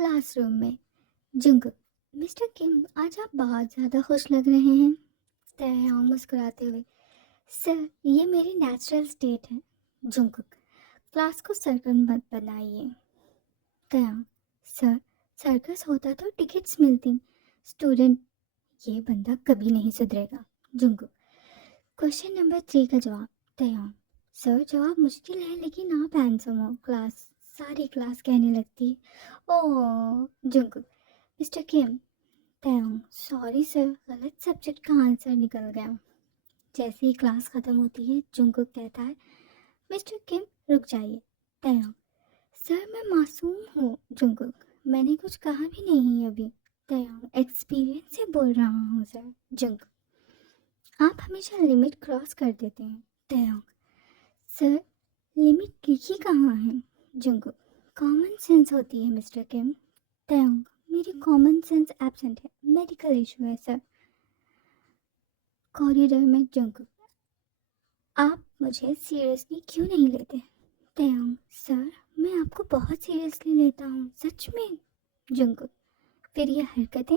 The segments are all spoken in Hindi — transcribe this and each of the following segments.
क्लासरूम में जंगल। मिस्टर किम, आज आप बहुत ज़्यादा खुश लग रहे हैं। तैयार मुस्कुराते हुए। सर, ये मेरी नेचुरल स्टेट है। जंगकुक, क्लास को सर्कल मत बनाइए। तैयार, सर, सर्कस होता तो टिकट्स मिलती। स्टूडेंट, ये बंदा कभी नहीं सुधरेगा। जंगकुक, क्वेश्चन नंबर 3 का जवाब। तैयार, सर, जवाब मुश्किल है लेकिन आप हैंडसम हो। सारी क्लास कहने लगती। ओह। Jungkook, mister Kim. तैयार, सॉरी सर, गलत सब्जेक्ट का आंसर निकल गया। जैसे ही क्लास खत्म होती है जंगकुक कहता है, मिस्टर किम रुक जाइए। तैयार, सर मैं मासूम हूँ। जंगकुक, मैंने कुछ कहा भी नहीं अभी। तैयार, एक्सपीरियंस से बोल रहा हूँ सर। जंगकुक, आप हमेशा लिमिट क्रॉस कर देते हैं। तैयार, सर लिमिट लिखी कहाँ है। जंगकुक, कॉमन सेंस होती है मिस्टर किम। तैयार, मेरी कॉमन सेंस एब्सेंट है, मेडिकल इशू है सर। कॉरिडोर में जंगकुक, आप मुझे सीरियसली क्यों नहीं लेते। तैयार, सर मैं आपको बहुत सीरियसली लेता हूँ, सच में। जंगकुक, फिर ये हरकतें।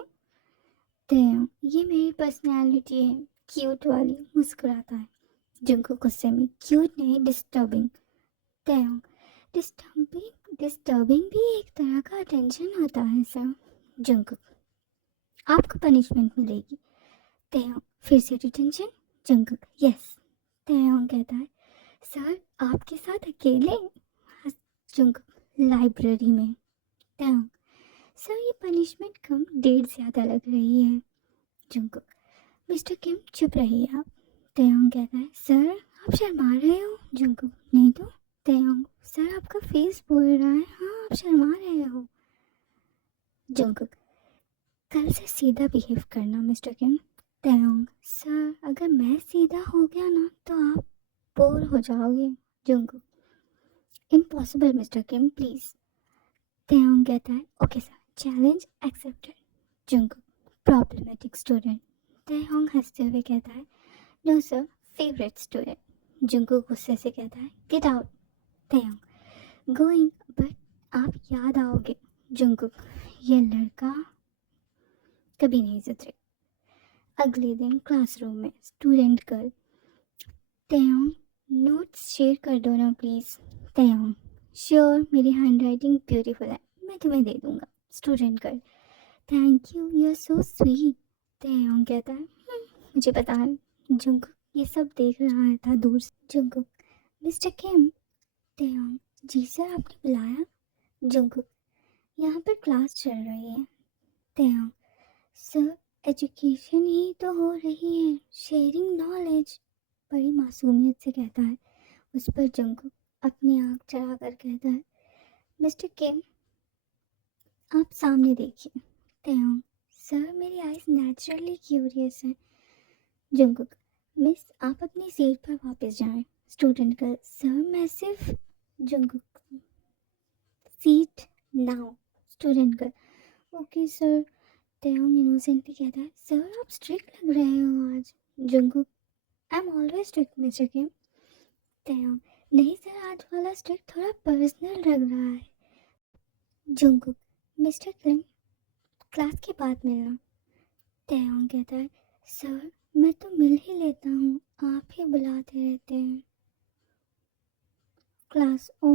तैयार, ये मेरी पर्सनैलिटी है, क्यूट वाली। मुस्कुराता है। जंगकुक गुस्से में, क्यूट नहीं, डिस्टर्बिंग। तैयार, डिस्टर्बिंग डिस्टर्बिंग भी एक तरह का अटेंशन होता है सर। जंगकुक, आपको पनिशमेंट मिलेगी। तैयार, फिर से डिटेंशन। Jungkook, yes. तैयार कहता है, सर आपके साथ अकेले। जंगकुक, लाइब्रेरी में। तैयार, सर ये पनिशमेंट कम, डेढ़ ज़्यादा लग रही है। जंगकुक, मिस्टर किम चुप रहिए आप। तैयार कहता है, सर आप शर्मा रहे हो। जंगकुक, नहीं तो। तैयार, सर आपका फेस बोल रहा है, हाँ आप शर्मा रहे हो। जंगकुक, कल से सीधा बिहेव करना मिस्टर किम। तैयार, सर अगर मैं सीधा हो गया ना तो आप बोर हो जाओगे। Jungkook, impossible mister Kim, please. तैयार कहता है, okay sir, challenge accepted. Jungkook, problematic student. तैयार हंसते हुए कहता है, no sir, favourite student. Jungkook गुस्से से कहता है, गेट आउट। तैयार, गोइंग, बट आप याद आओगे। जंगकुक, ये लड़का कभी नहीं सुधरे। अगले दिन क्लासरूम में स्टूडेंट गर्ल। तैयार, नोट्स शेयर कर दो ना प्लीज। तैयार, श्योर, मेरी हैंडराइटिंग ब्यूटीफुल है, मैं तुम्हें दे दूंगा। Student girl, thank you, you are so sweet. तैयार कहता है, मुझे पता है। जंगकुक ये सब देख रहा था दूर से। Jungkook, mister Kim. तैयार, जी सर आपने बुलाया। जंगकुक, यहाँ पर क्लास चल रही है। तैयार, सर एजुकेशन ही तो हो रही है, शेयरिंग नॉलेज। बड़ी मासूमियत से कहता है। उस पर जंगकुक अपनी आँख चढ़ा कर कहता है, मिस्टर किम आप सामने देखिए। तैयार, सर मेरी आइज नेचुरली क्यूरियस है। जंगकुक, मिस आप अपनी सीट पर वापस जाएं। स्टूडेंट गर्ल, सर मैं सिर्फ। Jungkook, seat now. Student girl, okay sir. तैयार इनोसेंटली कहता है, सर आप स्ट्रिक्ट लग रहे हो आज। Jungkook, I am always strict Mister Kim. तैयार, नहीं सर आज वाला स्ट्रिक्ट थोड़ा पर्सनल लग रहा है। जंगकुक, मिस्टर किम क्लास के बाद मिलना। तैयार कहता है, सर मैं तो मिल ही लेता हूँ, आप ही बुलाते रहते हैं। क्लास ओ।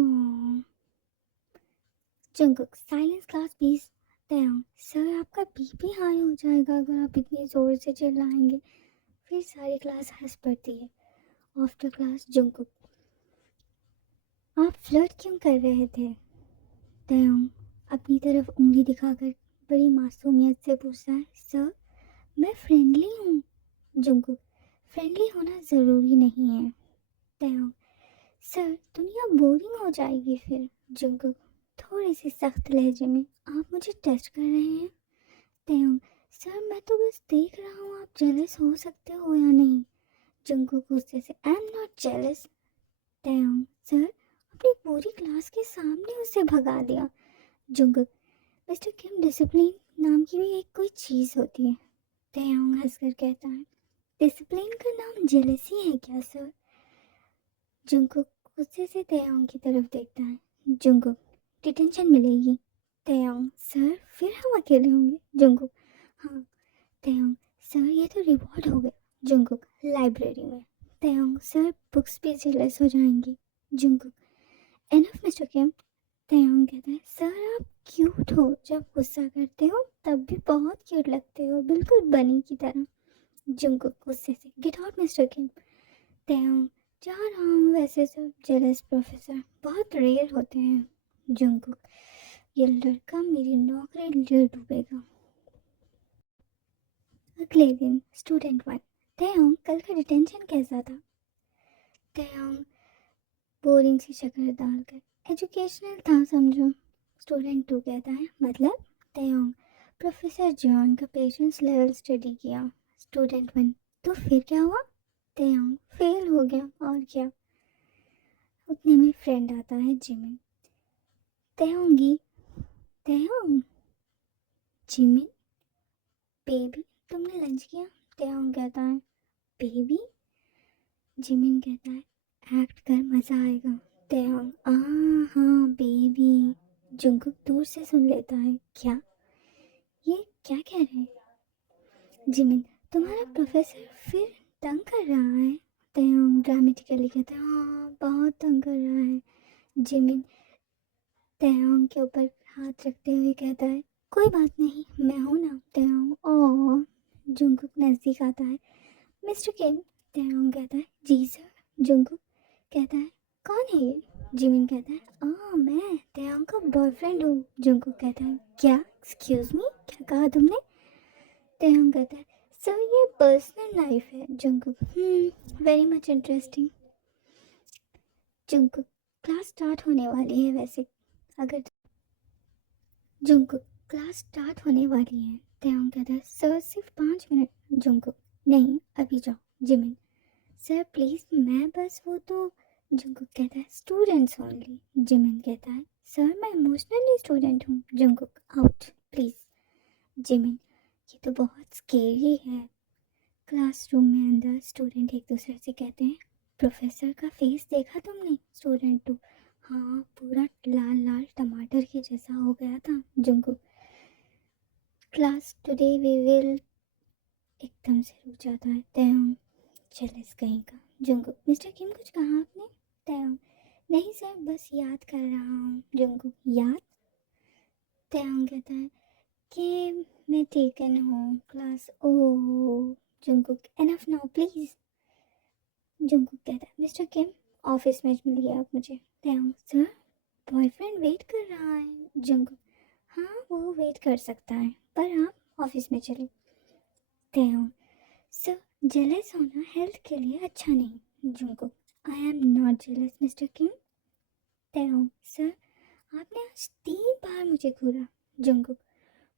Jungkook, silence class please. तैयार, सर आपका बीपी हाई हो जाएगा अगर आप इतनी जोर से चिल्लाएंगे। फिर सारी क्लास हंस पड़ती है। आफ्टर क्लास जंगकुक, आप फ्लर्ट क्यों कर रहे थे। तैयार अपनी तरफ उंगली दिखाकर बड़ी मासूमियत से पूछता है, सर मैं फ्रेंडली हूँ। जंगकुक, फ्रेंडली होना ज़रूरी नहीं है। तैयार, सर दुनिया बोरिंग हो जाएगी फिर। जंगकुक थोड़ी सी सख्त लहजे में, आप मुझे टेस्ट कर रहे हैं। तैयार, सर मैं तो बस देख रहा हूँ आप जेलस हो सकते हो या नहीं। जंगकुक गुस्से से, आई एम नॉट जेलस। तैयार, सर अपनी पूरी क्लास के सामने उसे भगा दिया। जंगकुक, मिस्टर किम डिसिप्लिन नाम की भी एक कोई चीज़ होती है। तैयार हंसकर कहता है, डिसिप्लिन का नाम जेलसी है क्या सर। जंगकुक गुस्से से तैयार की तरफ देखता है। जंगकुक, डिटेंशन मिलेगी। तयंग सर फिर हम अकेले होंगे। जंगकुक हाँ। तयंग सर ये तो रिवॉर्ड हो गया। जंगकुक लाइब्रेरी में। तयंग सर बुक्स भी जेलस हो जाएंगी। Jungkook enough mister Kim. तयंग कहता है सर आप क्यूट हो, जब गुस्सा करते हो तब भी बहुत क्यूट लगते हो, बिल्कुल बनी की तरह। जंगकुक गुस्से से गेट आउट मिस्टर किम। तयंग जा रहा हूँ। वैसे सब जेलस प्रोफेसर बहुत रेयर होते हैं। जंगकुक ये लड़का मेरी नौकरी ले डूबेगा। अगले दिन स्टूडेंट 1। तयंग कल का डिटेंशन कैसा था? तयंग बोरिंग सी शक्ल डालकर एजुकेशनल था समझो। स्टूडेंट 2 कहता है मतलब? तयंग प्रोफेसर जॉन का पेशेंस लेवल स्टडी किया। स्टूडेंट 1 तो फिर क्या हुआ? तयंग फेल हो गया और क्या। उतने में फ्रेंड आता है जिमिन। तयंगी तयंग जिमिन बेबी तुमने लंच किया? तयंग कहता है बेबी। जिमिन कहता है एक्ट कर मजा आएगा। तयंग हाँ बेबी। जंगकुक दूर से सुन लेता है क्या ये क्या कह रहे हैं? जिमिन तुम्हारा प्रोफेसर फिर तंग कर रहा है? तयंग ड्रामेटिकली कहता है हाँ बहुत तंग कर रहा है। जिमिन तयंग के ऊपर हाथ रखते हुए कहता है कोई बात नहीं मैं हूं ना। तयंग ओ। जंगकुक नजदीक आता है मिस्टर किम। तयंग कहता है जी सर। जंगकुक कहता है कौन है ये? जिमिन कहता है मैं तयंग का बॉयफ्रेंड हूँ। जंगकुक कहता है क्या? एक्सक्यूज मी क्या कहा तुमने? तयंग कहता है सर ये पर्सनल लाइफ है। Jungkook very much interesting. Jungkook class start होने वाली है वैसे अगर। जंगकुक क्लास स्टार्ट होने वाली है। तयंग कहता है सर सिर्फ 5 मिनट। जंगकुक नहीं अभी जाओ। जिमिन सर प्लीज मैं बस वो तो। जंगकुक कहता है स्टूडेंट्स ओनली। जिमिन कहता है सर मैं इमोशनली स्टूडेंट हूँ। Jungkook out please. जिमिन ये तो बहुत स्केरी है। क्लासरूम में अंदर स्टूडेंट एक दूसरे से कहते हैं प्रोफेसर का फेस देखा तुमने? स्टूडेंट 2 हाँ पूरा लाल लाल टमाटर के जैसा हो गया था। Jungkook class today we will. एकदम से रुक जाता है। तयंग जेलस कहीं का। जंगकुक मिस्टर किम कुछ कहा आपने? तयंग नहीं सर बस याद कर रहा हूँ। जंगकुक याद? तयंग कहता है कि मैं टेकन हूँ क्लास ओ। Jungkook enough now please. Jungkook कहता है मिस्टर किम ऑफिस में मिलिए आप मुझे। तयंग सर बॉयफ्रेंड वेट कर रहा है। जंगकुक हाँ वो वेट कर सकता है पर आप ऑफिस में चले। तयंग सर जेलस होना हेल्थ के लिए अच्छा नहीं। Jungkook I am not jealous Mister Kim. Taeyong sir आपने आज 3 बार मुझे घूरा। जंगकुक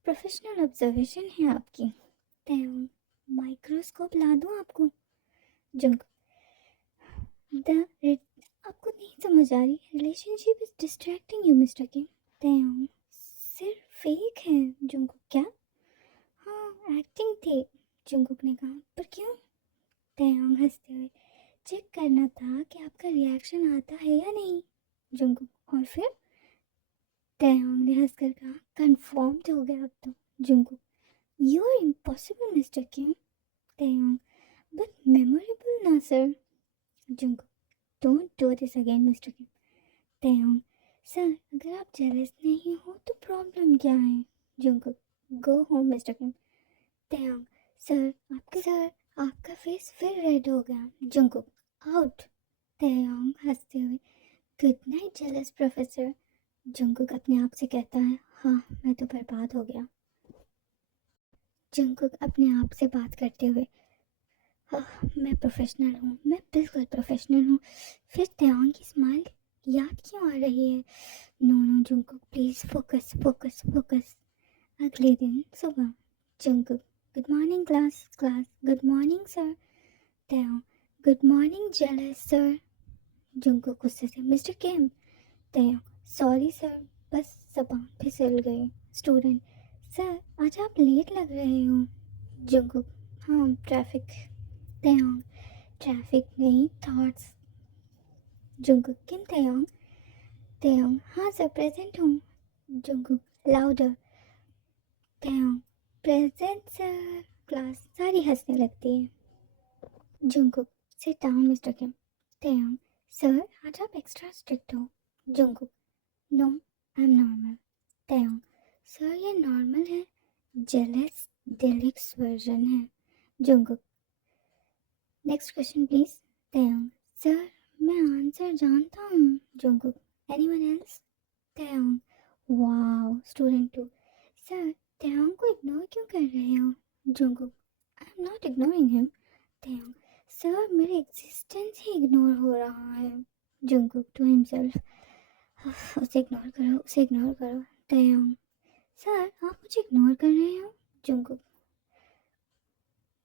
प्रोफेशनल ऑब्जर्वेशन है आपकी। तयंग माइक्रोस्कोप ला दूं आपको? जंगकुक द आपको नहीं समझ आ रही relationship is distracting you Mister Kim. Taeyong सिर्फ फेक है। जंगकुक क्या? हाँ एक्टिंग थी। जंगकुक ने कहा पर क्यों? तयंग हंसते हुए चेक करना था कि आपका रिएक्शन आता है या नहीं। जंगकुक और फिर? तयंग ने हंसकर कहा कंफर्म हो गया अब तो। Jungkook you are impossible mister Kim. Taeyong but memorable ना sir. Jungkook don't do this again Mister Kim. Taeyong sir अगर आप जेलस नहीं हो तो प्रॉब्लम क्या है? Jungkook go home Mister Kim. Taeyong sir आपका फेस फिर रेड हो गया। Jungkook out. तयंग हंसते हुए good night jealous professor. Jungkook अपने आप से कहता है हाँ मैं तो बर्बाद हो गया। जंगकुक अपने आप से बात करते हुए मैं प्रोफेशनल हूँ, मैं बिल्कुल प्रोफेशनल हूँ। फिर तयंग की स्माइल याद क्यों आ रही है? No no Jungkook please focus focus focus. अगले दिन सुबह। Jungkook good morning class. Class good morning sir. Taeyong good morning jealous sir. Jungkook गुस्से से Mister Kim. Taeyong sorry sir बस जबान फिसल गई। स्टूडेंट सर आज आप लेट लग रहे हो। जंगकुक हाँ ट्रैफिक। तयंग ट्रैफिक नहीं थॉट्स। जंगकुक किम तयंग। तयंग हाँ सर प्रेजेंट हूँ। Jungkook louder. Taeyong, present sir. Class सारी हंसने लगती है। Jungkook, sit down Mr. Kim. Taeyong, sir आज आप एक्स्ट्रा स्ट्रिक्ट हो। Jungkook, no, I'm normal. Taeyong, sir ये नॉर्मल है, जेलस डिलक्स वर्जन है। Jungkook, next question please. Taeyong, sir मैं आंसर जानता हूँ। Jungkook, anyone else? Taeyong, wow. Student 2, sir Taeyong को इग्नोर क्यों कर रहे हो? Jungkook, I am not ignoring him. Taeyong, sir मेरे एग्जिस्टेंस ही इग्नोर हो रहा है। Jungkook टू हिमसेल्फ, उसे इग्नोर करो, उसे इग्नोर करो। Taeyong, सर आप मुझे इग्नोर कर रहे हो। Jungkook,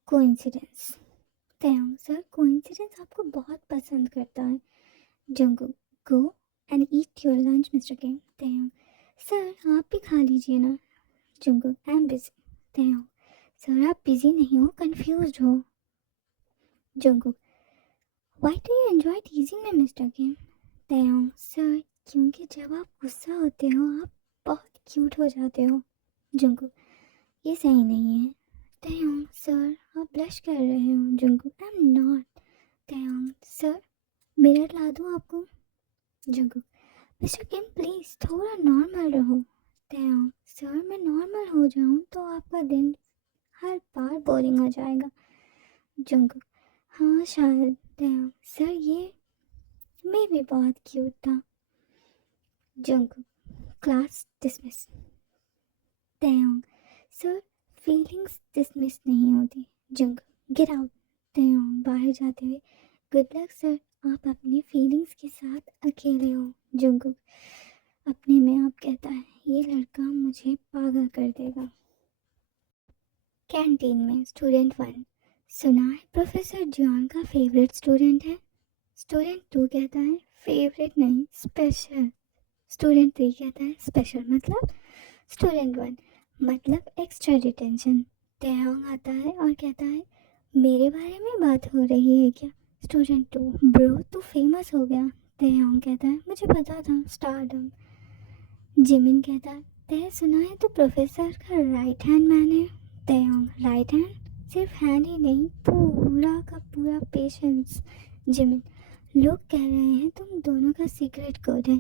coincidence. Taeyong, sir coincidence आपको बहुत पसंद करता है। Jungkook, go and eat your lunch mister Kim. Taeyong, sir आप भी खा लीजिए ना। Jungkook, I am busy. Taeyong, sir आप बिजी नहीं हो, कंफ्यूज हो। Jungkook, why do you enjoy टीजिंग me mister Kim? Taeyong, sir क्योंकि जब आप गुस्सा होते हो आप बहुत क्यूट हो जाते हो। Jungkook, ये सही नहीं है। Taeyong, सर आप ब्लश कर रहे हो। Jungkook, I am not. Taeyong, sir mirror ला दूँ आपको? Jungkook, मिस्टर किम प्लीज थोड़ा नॉर्मल रहो। Taeyong, सर मैं नॉर्मल हो जाऊँ तो आपका दिन हर बार बोरिंग हो जाएगा। Jungkook, हाँ शायद। Taeyong, सर ये मैं भी बहुत क्यूट था। Jungkook, class dismiss. Taeyong, sir feelings dismiss नहीं होती। Jungkook, get out. Taeyong, बाहर जाते हुए, गुड लक सर, आप अपनी फीलिंग्स के साथ अकेले हो। Jungkook, अपने में आप कहता है, ये लड़का मुझे पागल कर देगा। कैंटीन में स्टूडेंट 1, सुना है प्रोफेसर जॉन का फेवरेट स्टूडेंट है। स्टूडेंट 2 कहता है, फेवरेट नहीं स्पेशल। स्टूडेंट 3 कहता है, स्पेशल मतलब? स्टूडेंट 1, मतलब एक्स्ट्रा डिटेंशन। Taeyong आता है और कहता है, मेरे बारे में बात हो रही है क्या? स्टूडेंट 2, ब्रो तू फेमस हो गया। Taeyong कहता है, मुझे पता था, स्टारडम। जिमिन कहता है, तय सुना है तो प्रोफेसर का राइट हैंड मैन है। Taeyong, right hand? सिर्फ हैंड ही नहीं, पूरा का पूरा पेशेंस। जिमिन, लोग कह रहे हैं तुम दोनों का सीक्रेट कोड है।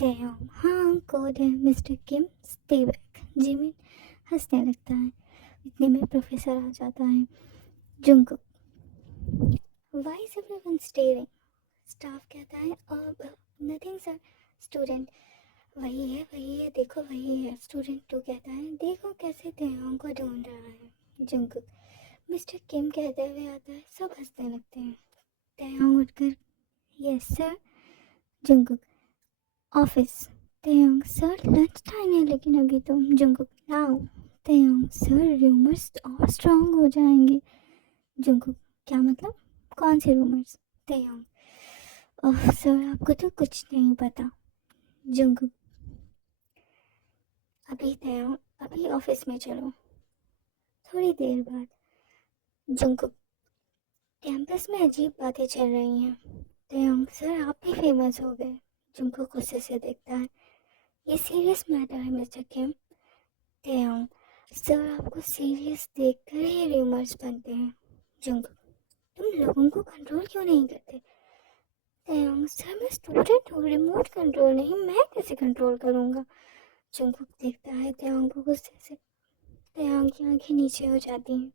Taeyong, हाँ कोड है मिस्टर किम, स्टे बैक। जिमिन हंसने लगता है, इतने में प्रोफेसर आ जाता है। Jungkook, why is everyone staring? Staff कहता है, अब नथिंग सर। स्टूडेंट, वही है देखो वही है। स्टूडेंट 2 कहता है, देखो कैसे Taeyong को ढूंढ रहा है। Jungkook, मिस्टर किम कहते हुए आता है, सब हंसने लगते हैं। Taeyong उठकर, yes sir. Jungkook, office. Taeyong, sir lunch time है लेकिन अभी तो। Jungkook, now. Taeyong, sir rumours और स्ट्रांग हो जाएंगे। Jungkook, क्या मतलब? कौन से रूमर्स? Taeyong, ओह सर आपको तो कुछ नहीं पता। Jungkook, अभी ऑफिस में चलो। थोड़ी देर बाद Jungkook, कैंपस में अजीब बातें चल रही हैं। Taeyong, सर आप भी फेमस हो गए। Jungkook गुस्से से देखता है, ये सीरियस मैटर है मिस्टर किम। Taeyong, सर आपको सीरियस देखकर ही रूमर्स बनते हैं। Jungkook, तुम लोगों को कंट्रोल क्यों नहीं करते? Taeyong, सर मैं स्टूडेंट हूँ, रिमोट कंट्रोल नहीं, मैं कैसे कंट्रोल करूँगा? Jungkook देखता है Taeyong को गुस्से से। Taeyong की आंखें नीचे हो जाती हैं।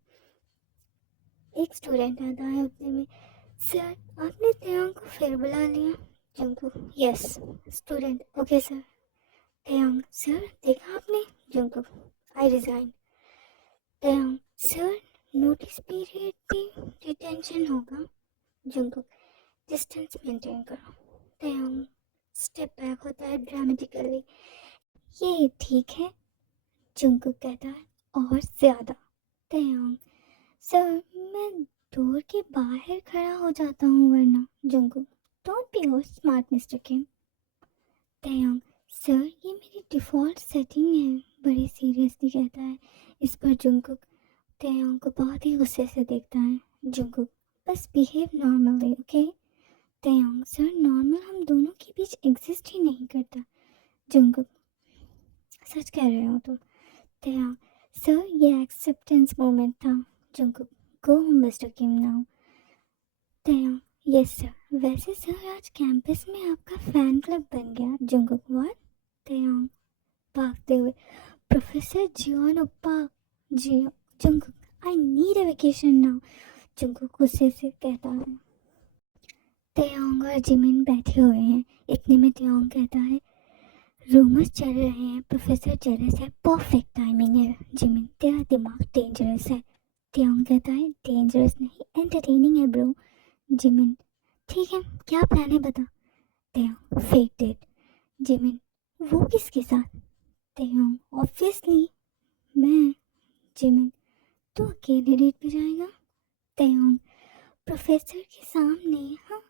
एक स्टूडेंट आता है उतने में, सर आपने Taeyong को फिर बुला लिया। Jungkook, yes. Student, okay sir. Taeyong, sir देखा आपने? Jungkook, I resign. Taeyong, sir notice period भी डिटेंशन होगा। Jungkook, डिस्टेंस मेंटेन करो। Taeyong स्टेप बैक होता है ड्रामेटिकली, ये ठीक है? Jungkook कहता है, और ज्यादा। Taeyong, सर मैं डोर के बाहर खड़ा हो जाता हूँ वरना। Jungkook, don't be oh smart mister Kim. Taeyong, sir ये मेरी डिफ़ॉल्ट सेटिंग है, बड़े सीरियसली कहता है। इस पर Jungkook Taeyong को बहुत ही गुस्से से देखता है। Jungkook, बस behave normally okay? Taeyong, sir normal हम दोनों के बीच एग्जिस्ट ही नहीं करता। Jungkook, सच कह रहे हो तुम। तयांग, सर ये एक्सेप्टेंस मोमेंट था। Jungkook, go home Mister Kim now. Taeyong, yes sir. वैसे सर आज कैंपस में आपका फैन क्लब बन गया। Jungkook, what? तयांग भागते हुए, प्रोफेसर जियोन ओप्पा। जियो, Jungkook I need a vacation now. Jungkook गुस्से से कहता है। तयांग और जिमिन बैठे हुए हैं। इतने में तयांग कहता है, रूमर्स चल रहे हैं प्रोफेसर जेलस है। परफेक्ट टाइमिंग है जिमिन, तेरा दिमाग डेंजरस है। तयांग कहता है, डेंजरस नहीं एंटरटेनिंग है ब्रो। जिमिन, ठीक है क्या प्लान है बता। तयांग, फेक डेट। जिमिन, वो किसके साथ? तयांग, ऑब्वियसली मैं। जिमिन, तो अकेले डेट पे जाएगा? तयांग, प्रोफेसर के सामने हाँ।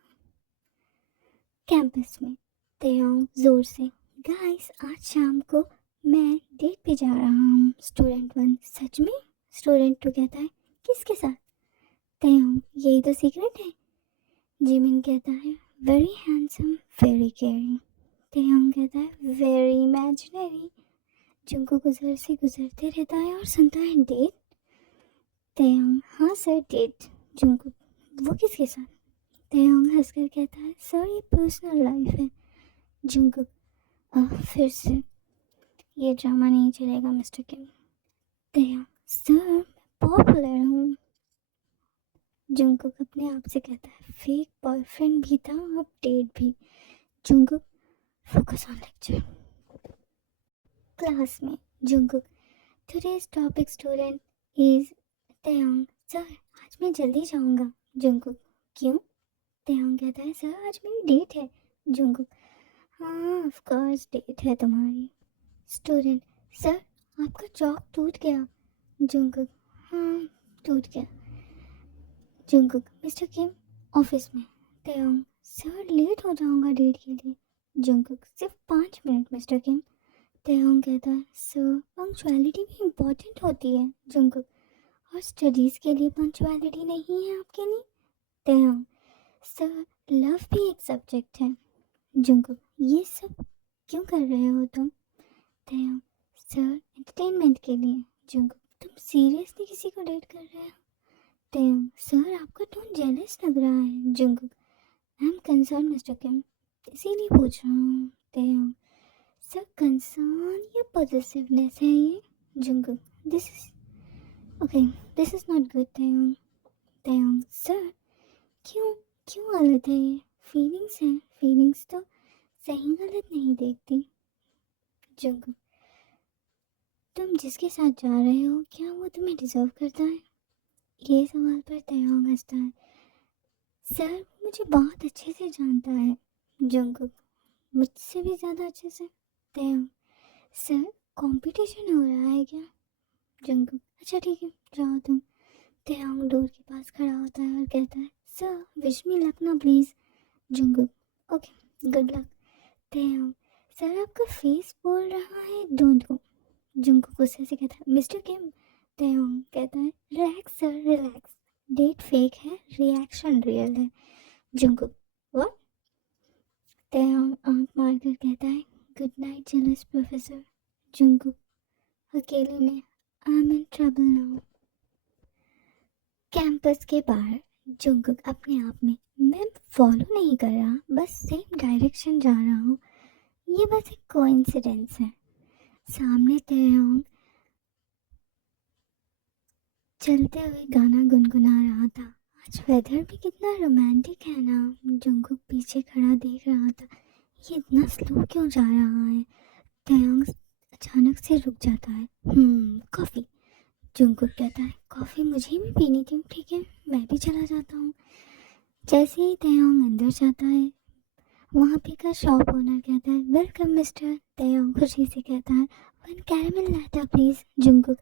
कैंपस में तयांग जोर से, गाइस आज शाम को मैं डेट पे जा रहा हूँ। स्टूडेंट वन, सच में? स्टूडेंट टू कहता है, किसके साथ? तयांग, यही तो सीक्रेट है। जिमिन कहता है, वेरी हैंडसम वेरी केयरिंग। तयांग कहता है, वेरी इमेजिनरी। जुंको गुजर से गुजरते रहता है और सुनता है, डेट? तयांग, हाँ सर डेट। जुंको, वो किसके साथ? तयांग हंसकर कहता है, सर ये पर्सनल लाइफ है। जुंकुक, फिर से ये ड्रामा नहीं चलेगा मिस्टर किम। तयांग, सर पॉपुलर हूँ। जुंकुक अपने आप से कहता है, फेक बॉयफ्रेंड भी था अब डेट भी। Jungkook, focus on lecture. Class में Jungkook, today's topic student is Taeyong. Sir आज मैं जल्दी जाऊँगा। जुंकुक, क्यों? तयांग कहता है, सर आज मेरी डेट है। जुंकुक, हाँ ऑफ कोर्स डेट है तुम्हारी। स्टूडेंट, सर आपका चौक टूट गया। जंकुक, हाँ टूट गया। जंकुक, मिस्टर किम ऑफिस में। तयांग, सर लेट हो जाऊंगा डेट के लिए। जंकुक, सिर्फ 5 मिनट मिस्टर किम। तयांग कहता है, सर पंक्चुअलिटी भी इम्पोर्टेंट होती है। जंकुक, और स्टडीज़ के लिए पंक्चुअलिटी नहीं है आपके लिए? तयांग, सर लव भी एक सब्जेक्ट है। जंकुक, ये सब क्यों कर रहे हो तुम? तयांग, सर एंटरटेनमेंट के लिए। जंकुक, तुम सीरियसली किसी को डेट कर रहे हो? तयांग, सर आपका टोन जेलस लग रहा है। Jungkook, I am concern Mister Kim, इसीलिए पूछ रहा हूँ। तयांग, सर कंसर्न या पॉजिटिवनेस है ये? Jungkook, this is okay, this is not good. Taeyong, Taeyong, sir क्यों क्यों गलत है ये? फीलिंग्स हैं, फीलिंग्स तो सही गलत नहीं देखती। जंकुक, तुम जिसके साथ जा रहे हो क्या वो तुम्हें डिजर्व करता है? ये सवाल पर तयांग हंसता है, सर वो मुझे बहुत अच्छे से जानता है। जंकुक, मुझसे भी ज़्यादा अच्छे से? तयांग, सर कंपटीशन हो रहा है क्या? जंकुक, अच्छा ठीक है जाओ तुम। तयांग डोर के पास खड़ा होता है और कहता है, सर विश मी लक ना please. Jungkook, okay good luck. Taeyong, sir आपका फेस बोल रहा है डोंट गो। जंकुक गुस्से से कहता है, मिस्टर किम। तयांग कहता है, relax sir relax, date fake है रिएक्शन रियल है। Jungkook, what? तयांग आंख मारकर कहता है, good night jealous professor. Jungkook अकेले में, I am in trouble now. Campus के बाहर जंकुक अपने आप में, मैं फॉलो नहीं कर रहा, बस सेम डायरेक्शन जा रहा हूँ, ये बस एक कोइंसिडेंस है। सामने तयांग चलते हुए गाना गुनगुना रहा था, आज वेदर भी कितना रोमांटिक है ना। जंकुक पीछे खड़ा देख रहा था, ये इतना स्लो क्यों जा रहा है? तयांग अचानक से रुक जाता है, कॉफ़ी। जंकुक कहता है, कॉफ़ी मुझे भी पीनी थी, ठीक है मैं भी चला जाता हूँ। जैसे ही तयांग अंदर जाता है, वहाँ पे का शॉप ओनर कहता है, वेलकम मिस्टर। तयांग खुशी से कहता है, 1 caramel Lata please. Jungkook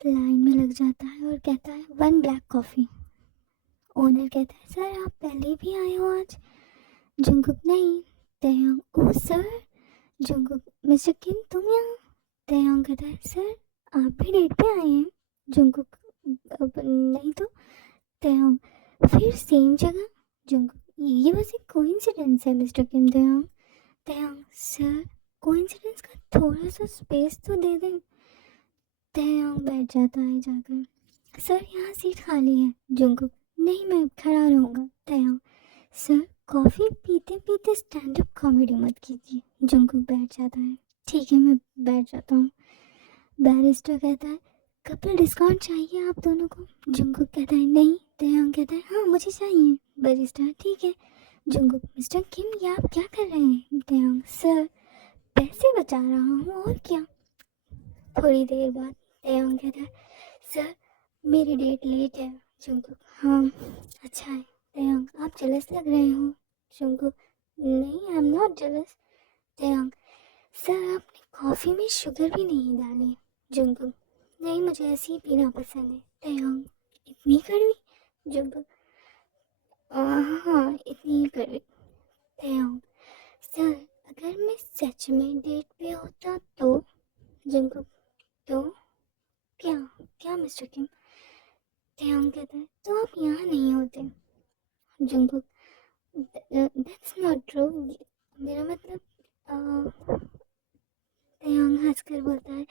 line में लग जाता है और कहता है, 1 ब्लैक कॉफ़ी। ओनर कहता है, सर आप पहले भी आए हो आज? जंकुक, नहीं। तयांग, ओह सर। जंकुक, मिस्टर किम तुम यहाँ? तयांग कहता है, सर आप भी डेट पे आए हैं? जंकुक, अब नहीं तो। तयांग, फिर सेम जगह? जंकुक, ये बस एक कोइंसिडेंस है मिस्टर किम। तयांग, तयांग, सर कोइंसिडेंस का थोड़ा सा स्पेस तो दे दें। तहयांग बैठ जाता है जाकर। सर यहाँ सीट खाली है। जंकुक, नहीं मैं खड़ा रहूँगा। तहयांग, सर कॉफ़ी पीते पीते स्टैंड अप कॉमेडी मत कीजिए। जंकुक बैठ जाता है। ठीक है मैं बैठ जाता हूँ। बैरिस्टर कहता है, कपल डिस्काउंट चाहिए आप दोनों को। जंकुक कहता है नहीं। तहयांग कहता है हाँ मुझे चाहिए। बैरिस्टर ठीक है। जंकुक, मिस्टर किम ये आप क्या कर रहे हैं? तहयांग, सर पैसे बचा रहा हूँ और क्या। थोड़ी देर बाद तहयांग कहता है, सर मेरी डेट लेट है। जंकुक, हाँ अच्छा है। तहयांग, आप जेलस लग रहे हो। जंकुक, नहीं I am not jealous. Taeyong, sir आपने कॉफ़ी में शुगर भी नहीं डाली। जंकुक, नहीं मुझे ऐसे ही पीना पसंद है। तहयांग, इतनी कड़वी। जंकुक, हाँ इतनी ही कड़वी। तहयांग, सर अगर मैं सच में डेट पे होता तो। जंकुक, तो क्या क्या मिस्टर किम। तहयांग कहता है तो आप यहाँ नहीं होते। Jungkook, that's not true. मेरा मतलब तहयांग हंसकर बोलता है,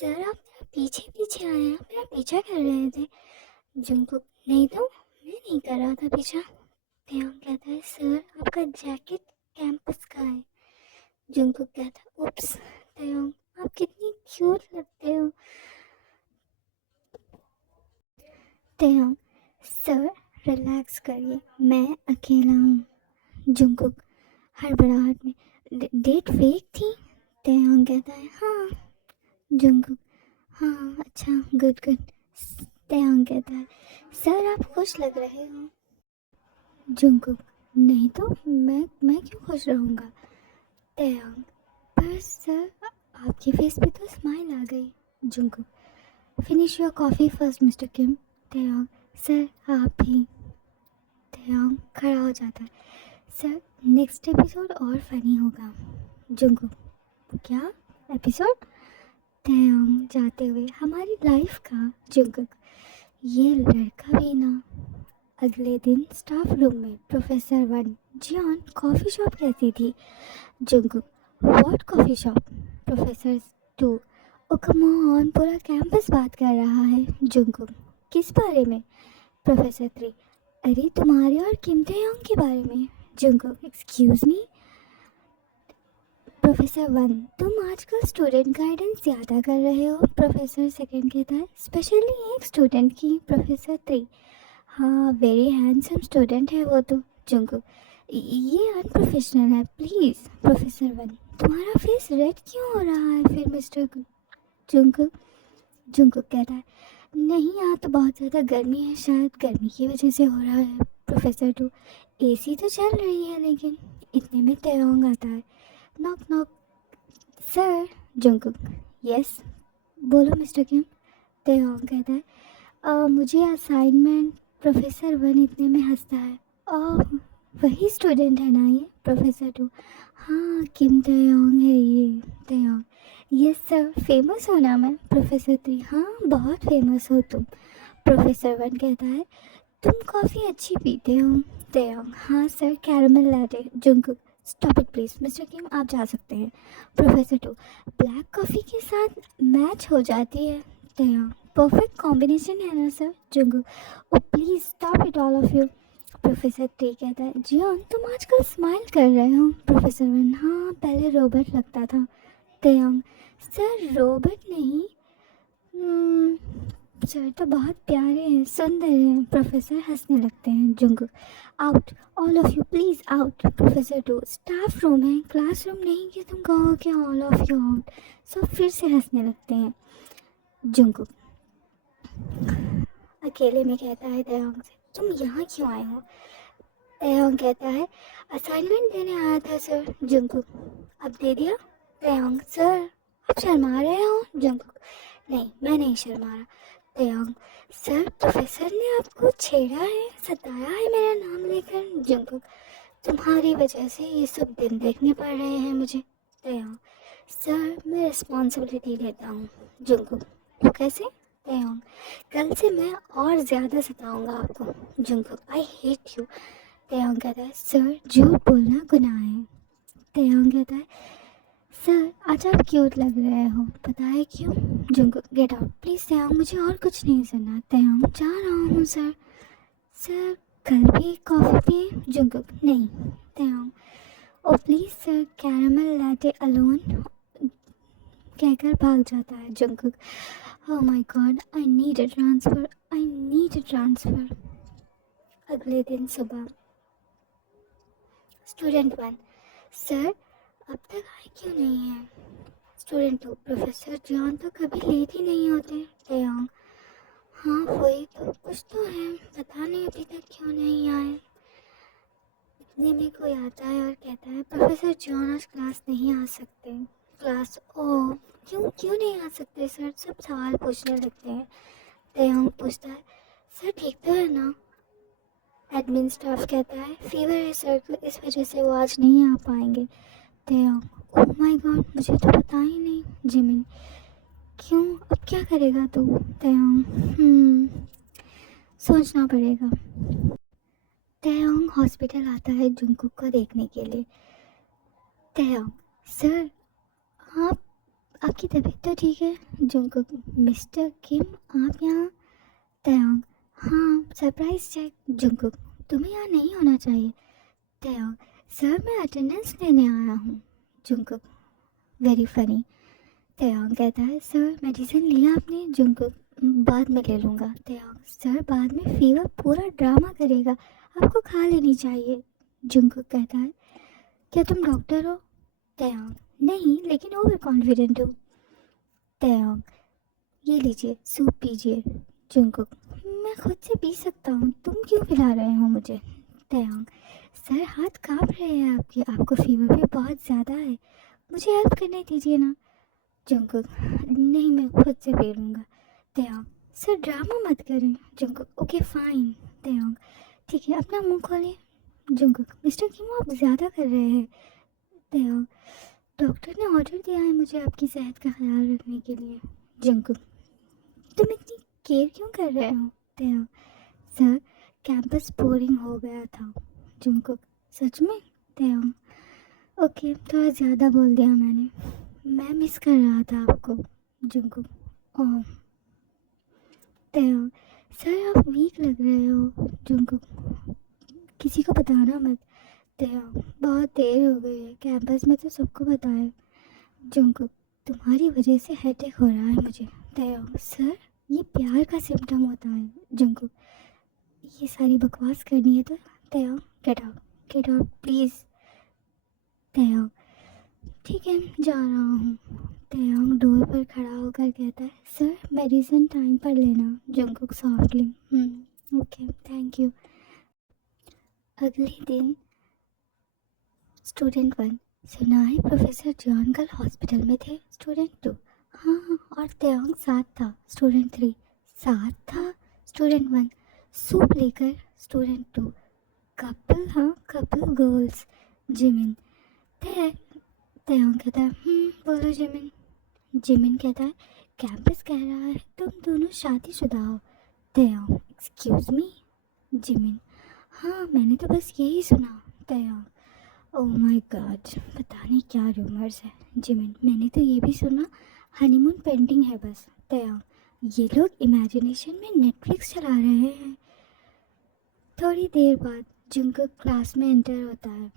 सर आप मेरा पीछे पीछे आए हैं, आप मेरा पीछा कर रहे थे। जंकुक, नहीं तो मैं नहीं कर रहा था पीछा। तहयांग कहता है, सर आपका जैकेट कैंपस का है। जंकुक कहता है, उप्स। तहयांग, आप कितनी क्यूट लगते हो। तहयांग, सर रिलैक्स करिए मैं अकेला हूँ। जंकुक हड़बड़ाहट में, डेट फेक थी। तहयांग कहता है हाँ। जंकुक, हाँ अच्छा गुड गुड। तहयांग कहता है, सर आप खुश लग रहे हो। जंकुक, नहीं तो मैं क्यों खुश रहूँगा। तहयांग, पर सर आपके फेस पे तो स्माइल आ गई। Jungkook, finish your coffee first mister Kim. Taeyang, sir आप भी। तहयांग खड़ा हो जाता है, सर नेक्स्ट एपिसोड और फनी होगा। जंकुक, क्या एपिसोड। तहयांग जाते हुए, हमारी लाइफ का। जंकुक, ये लड़का भी ना। अगले दिन स्टाफ रूम में professor one, Jian coffee shop कैसी थी। Jungkook, what coffee shop. Professor two, oh come on पूरा कैंपस बात कर रहा है। जंकुक, किस बारे में। प्रोफेसर थ्री, अरे तुम्हारे और किम तहयांग के बारे में। Jungkook, excuse me. Professor one, तुम आजकल स्टूडेंट गाइडेंस ज़्यादा कर रहे हो। प्रोफेसर सेकंड कहता है, स्पेशली एक स्टूडेंट की। प्रोफेसर थ्री, हाँ वेरी हैंडसम स्टूडेंट है वो तो। जंकुक, ये अनप्रोफेशनल है प्लीज़। प्रोफेसर वन, तुम्हारा फेस रेड क्यों हो रहा है फिर मिस्टर जंकुक। जंकुक कहता है, नहीं यहाँ तो बहुत ज़्यादा गर्मी है, शायद गर्मी की वजह से हो रहा है। प्रोफेसर टू, एसी तो चल रही है लेकिन। इतने में तहयांग आता है। Knock knock. Sir. Jungkook, yes बोलो मिस्टर किम। तहयांग कहता है, मुझे असाइनमेंट। प्रोफेसर वन इतने में हंसता है, वही स्टूडेंट है ना ये। प्रोफेसर टू, हाँ किम तहयांग है ये। तहयांग, यस सर फेमस हो ना मैं। प्रोफेसर थ्री, हाँ बहुत फेमस हो तुम। प्रोफेसर वन कहता है, तुम काफ़ी अच्छी पीते हो। तहयांग, हाँ sir caramel latte. Jungkook, stop it please mister Kim आप जा सकते हैं। प्रोफेसर टू, ब्लैक कॉफ़ी के साथ मैच हो जाती है। तहयांग, परफेक्ट कॉम्बिनेशन है ना sir. Jungkook, O please stop it all of you. Professor three कहता है, जियान तुम आजकल स्माइल कर रहे हो। प्रोफेसर वन, हाँ पहले रोबोट लगता था। तहयांग, सर रोबोट नहीं, सर तो बहुत प्यारे हैं सुंदर हैं। प्रोफेसर हंसने लगते हैं। Jungkook, out all of you please out. Professor two, staff room है क्लासरूम नहीं कि तुम कहो कि ऑल ऑफ यू आउट। सब फिर से हंसने लगते हैं। जंकुक अकेले में कहता है तहयांग से, तुम यहाँ क्यों आए हो। तहयांग कहता है, असाइनमेंट देने आया था सर। जंकुक, अब दे दिया। तहयांग, सर आप शर्मा रहे हो। जंकुक, नहीं मैं नहीं शर्मा रहा। तहयांग, सर प्रोफेसर ने आपको छेड़ा है सताया है मेरा नाम लेकर। जंकुक, तुम्हारी वजह से ये सब दिन देखने पड़ रहे हैं मुझे। तहयांग, सर मैं रिस्पॉन्सिबिलिटी लेता हूँ। जंकुक, वो कैसे। तहयांग, कल से मैं और ज़्यादा सताऊंगा आपको। Jungkook, I hate you. Taeyang कहता है, सर झूठ बोलना गुनाह है। तहयांग कहता है, सर आज आप क्यूट लग रहे हो, पता है क्यों? जंकुक गेट आउट प्लीज़ तयांग, मुझे और कुछ नहीं सुनना। तयांग जा रहा हूँ सर। सर कल भी एक कॉफ़ी पिए? जंकुक नहीं। Taeyang oh please sir, caramel latte alone कहकर भाग जाता है Jungkook. Oh my god, I need a transfer, I need a transfer. अगले दिन सुबह। स्टूडेंट 1 सर अब तक आए क्यों नहीं है? स्टूडेंट 2 प्रोफेसर जॉन तो कभी लेट ही नहीं होते। तयांग हाँ वही तो, कुछ तो है, पता नहीं अभी तक क्यों नहीं आए। इतने में कोई आता है और कहता है प्रोफेसर जॉन आज क्लास नहीं आ सकते। क्लास ओ क्यों क्यों नहीं आ सकते सर? सब सवाल पूछने लगते हैं। तयांग पूछता है सर ठीक तो है ना? एडमिन स्टाफ कहता है फीवर है सर को, इस वजह से वो आज नहीं आ पाएंगे। तयांग ओह माय गॉड, मुझे तो पता ही नहीं। जिमिन क्यों, अब क्या करेगा तू? तयांग सोचना पड़ेगा। तयांग हॉस्पिटल आता है जुंकुक को देखने के लिए। तयांग सर आप आपकी तबीयत तो ठीक है? जंकुक मिस्टर किम आप यहाँ? तयांग हाँ सरप्राइज चेक। जंकुक तुम्हें यहाँ नहीं होना चाहिए। तयांग सर मैं अटेंडेंस लेने आया हूँ। Jungkook very funny. तयांग कहता है सर मेडिसिन लिया आपने? जंकुक बाद में ले लूँगा। तयांग सर बाद में फीवर पूरा ड्रामा करेगा, आपको खा लेनी चाहिए। जंकुक कहता है क्या तुम डॉक्टर हो? तयांग नहीं लेकिन ओवर कॉन्फिडेंट हूँ। तयांग ये लीजिए सूप पीजिए। जंकुक मैं खुद से पी सकता हूँ, तुम क्यों पिला रहे हो मुझे? तयांग सर हाथ काँप रहे हैं आपके, आपको फीवर भी बहुत ज़्यादा है, मुझे हेल्प करने दीजिए ना। जंकुक नहीं मैं खुद से पी लूँगा। तयांग सर ड्रामा मत करें। Jungkook okay fine. तयांग ठीक है अपना मुंह खोलें। जंकुक मिस्टर किम आप ज़्यादा कर रहे हैं। तयांग डॉक्टर ने ऑर्डर दिया है मुझे आपकी सेहत का ख्याल रखने के लिए। जंकुक तुम इतनी केयर क्यों कर रहे हो? तयांग सर कैंपस बोरिंग हो गया था। जंकुक सच में? तयांग ओके थोड़ा ज़्यादा बोल दिया मैंने, मैं मिस कर रहा था आपको। जंकुक ओह। तयांग सर आप वीक लग रहे हो। जंकुक किसी को बताना मत। तयांग बहुत देर हो गई है, कैंपस में तो सबको बताए। जंकुक तुम्हारी वजह से हेडेक हो रहा है मुझे। तयांग सर ये प्यार का सिम्टम होता है। जंकुक ये सारी बकवास करनी है तो तयांग गेट आउट प्लीज़। तयांग ठीक है जा रहा हूँ। तयांग डोर पर खड़ा होकर कहता है सर मेडिसिन टाइम पर लेना। Jungkook softly okay thank you. अगले दिन। स्टूडेंट 1 सुना है प्रोफेसर जॉन कल हॉस्पिटल में थे? स्टूडेंट 2 हाँ और तयांग साथ था। स्टूडेंट 3 साथ था। स्टूडेंट 1 सूप लेकर। स्टूडेंट 2 कपल हाँ कपल गोल्स। जिमिन तयांग कहता है बोलो जिमिन। जिमिन कहता है कैंपस कह रहा है तुम दोनों शादीशुदा हो। तयांग एक्सक्यूज़ मी। जिमिन हाँ मैंने तो बस यही सुना। तयांग ओह माय गॉड पता नहीं क्या रूमर्स है। जिमिन मैंने तो ये भी सुना हनीमून पेंटिंग है बस। तयांग ये लोग इमेजिनेशन में नेटफ्लिक्स चला रहे हैं। थोड़ी देर बाद जंकुक क्लास में एंटर होता है।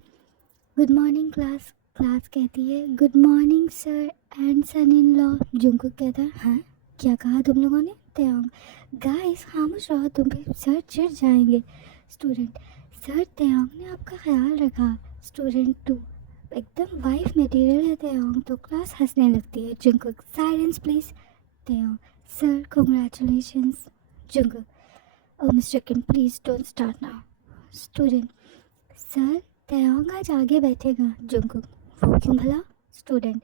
Good morning class. क्लास कहती है good morning sir and son in law. Jungkook कहता है हाँ क्या कहा तुम लोगों ने? तयांग गाइस खामोश रहो तुम भी, सर चिढ़ जाएंगे। स्टूडेंट सर तयांग ने आपका ख्याल रखा। स्टूडेंट 2 एकदम वाइफ मटेरियल है तयांग, तो क्लास हंसने लगती है। Jungkook silence please. Taeyang sir congratulations. Jungkook oh mister Kim please don't start now. Student sir Taeyang आज आगे बैठेगा। जंकुक वो क्यों भला? स्टूडेंट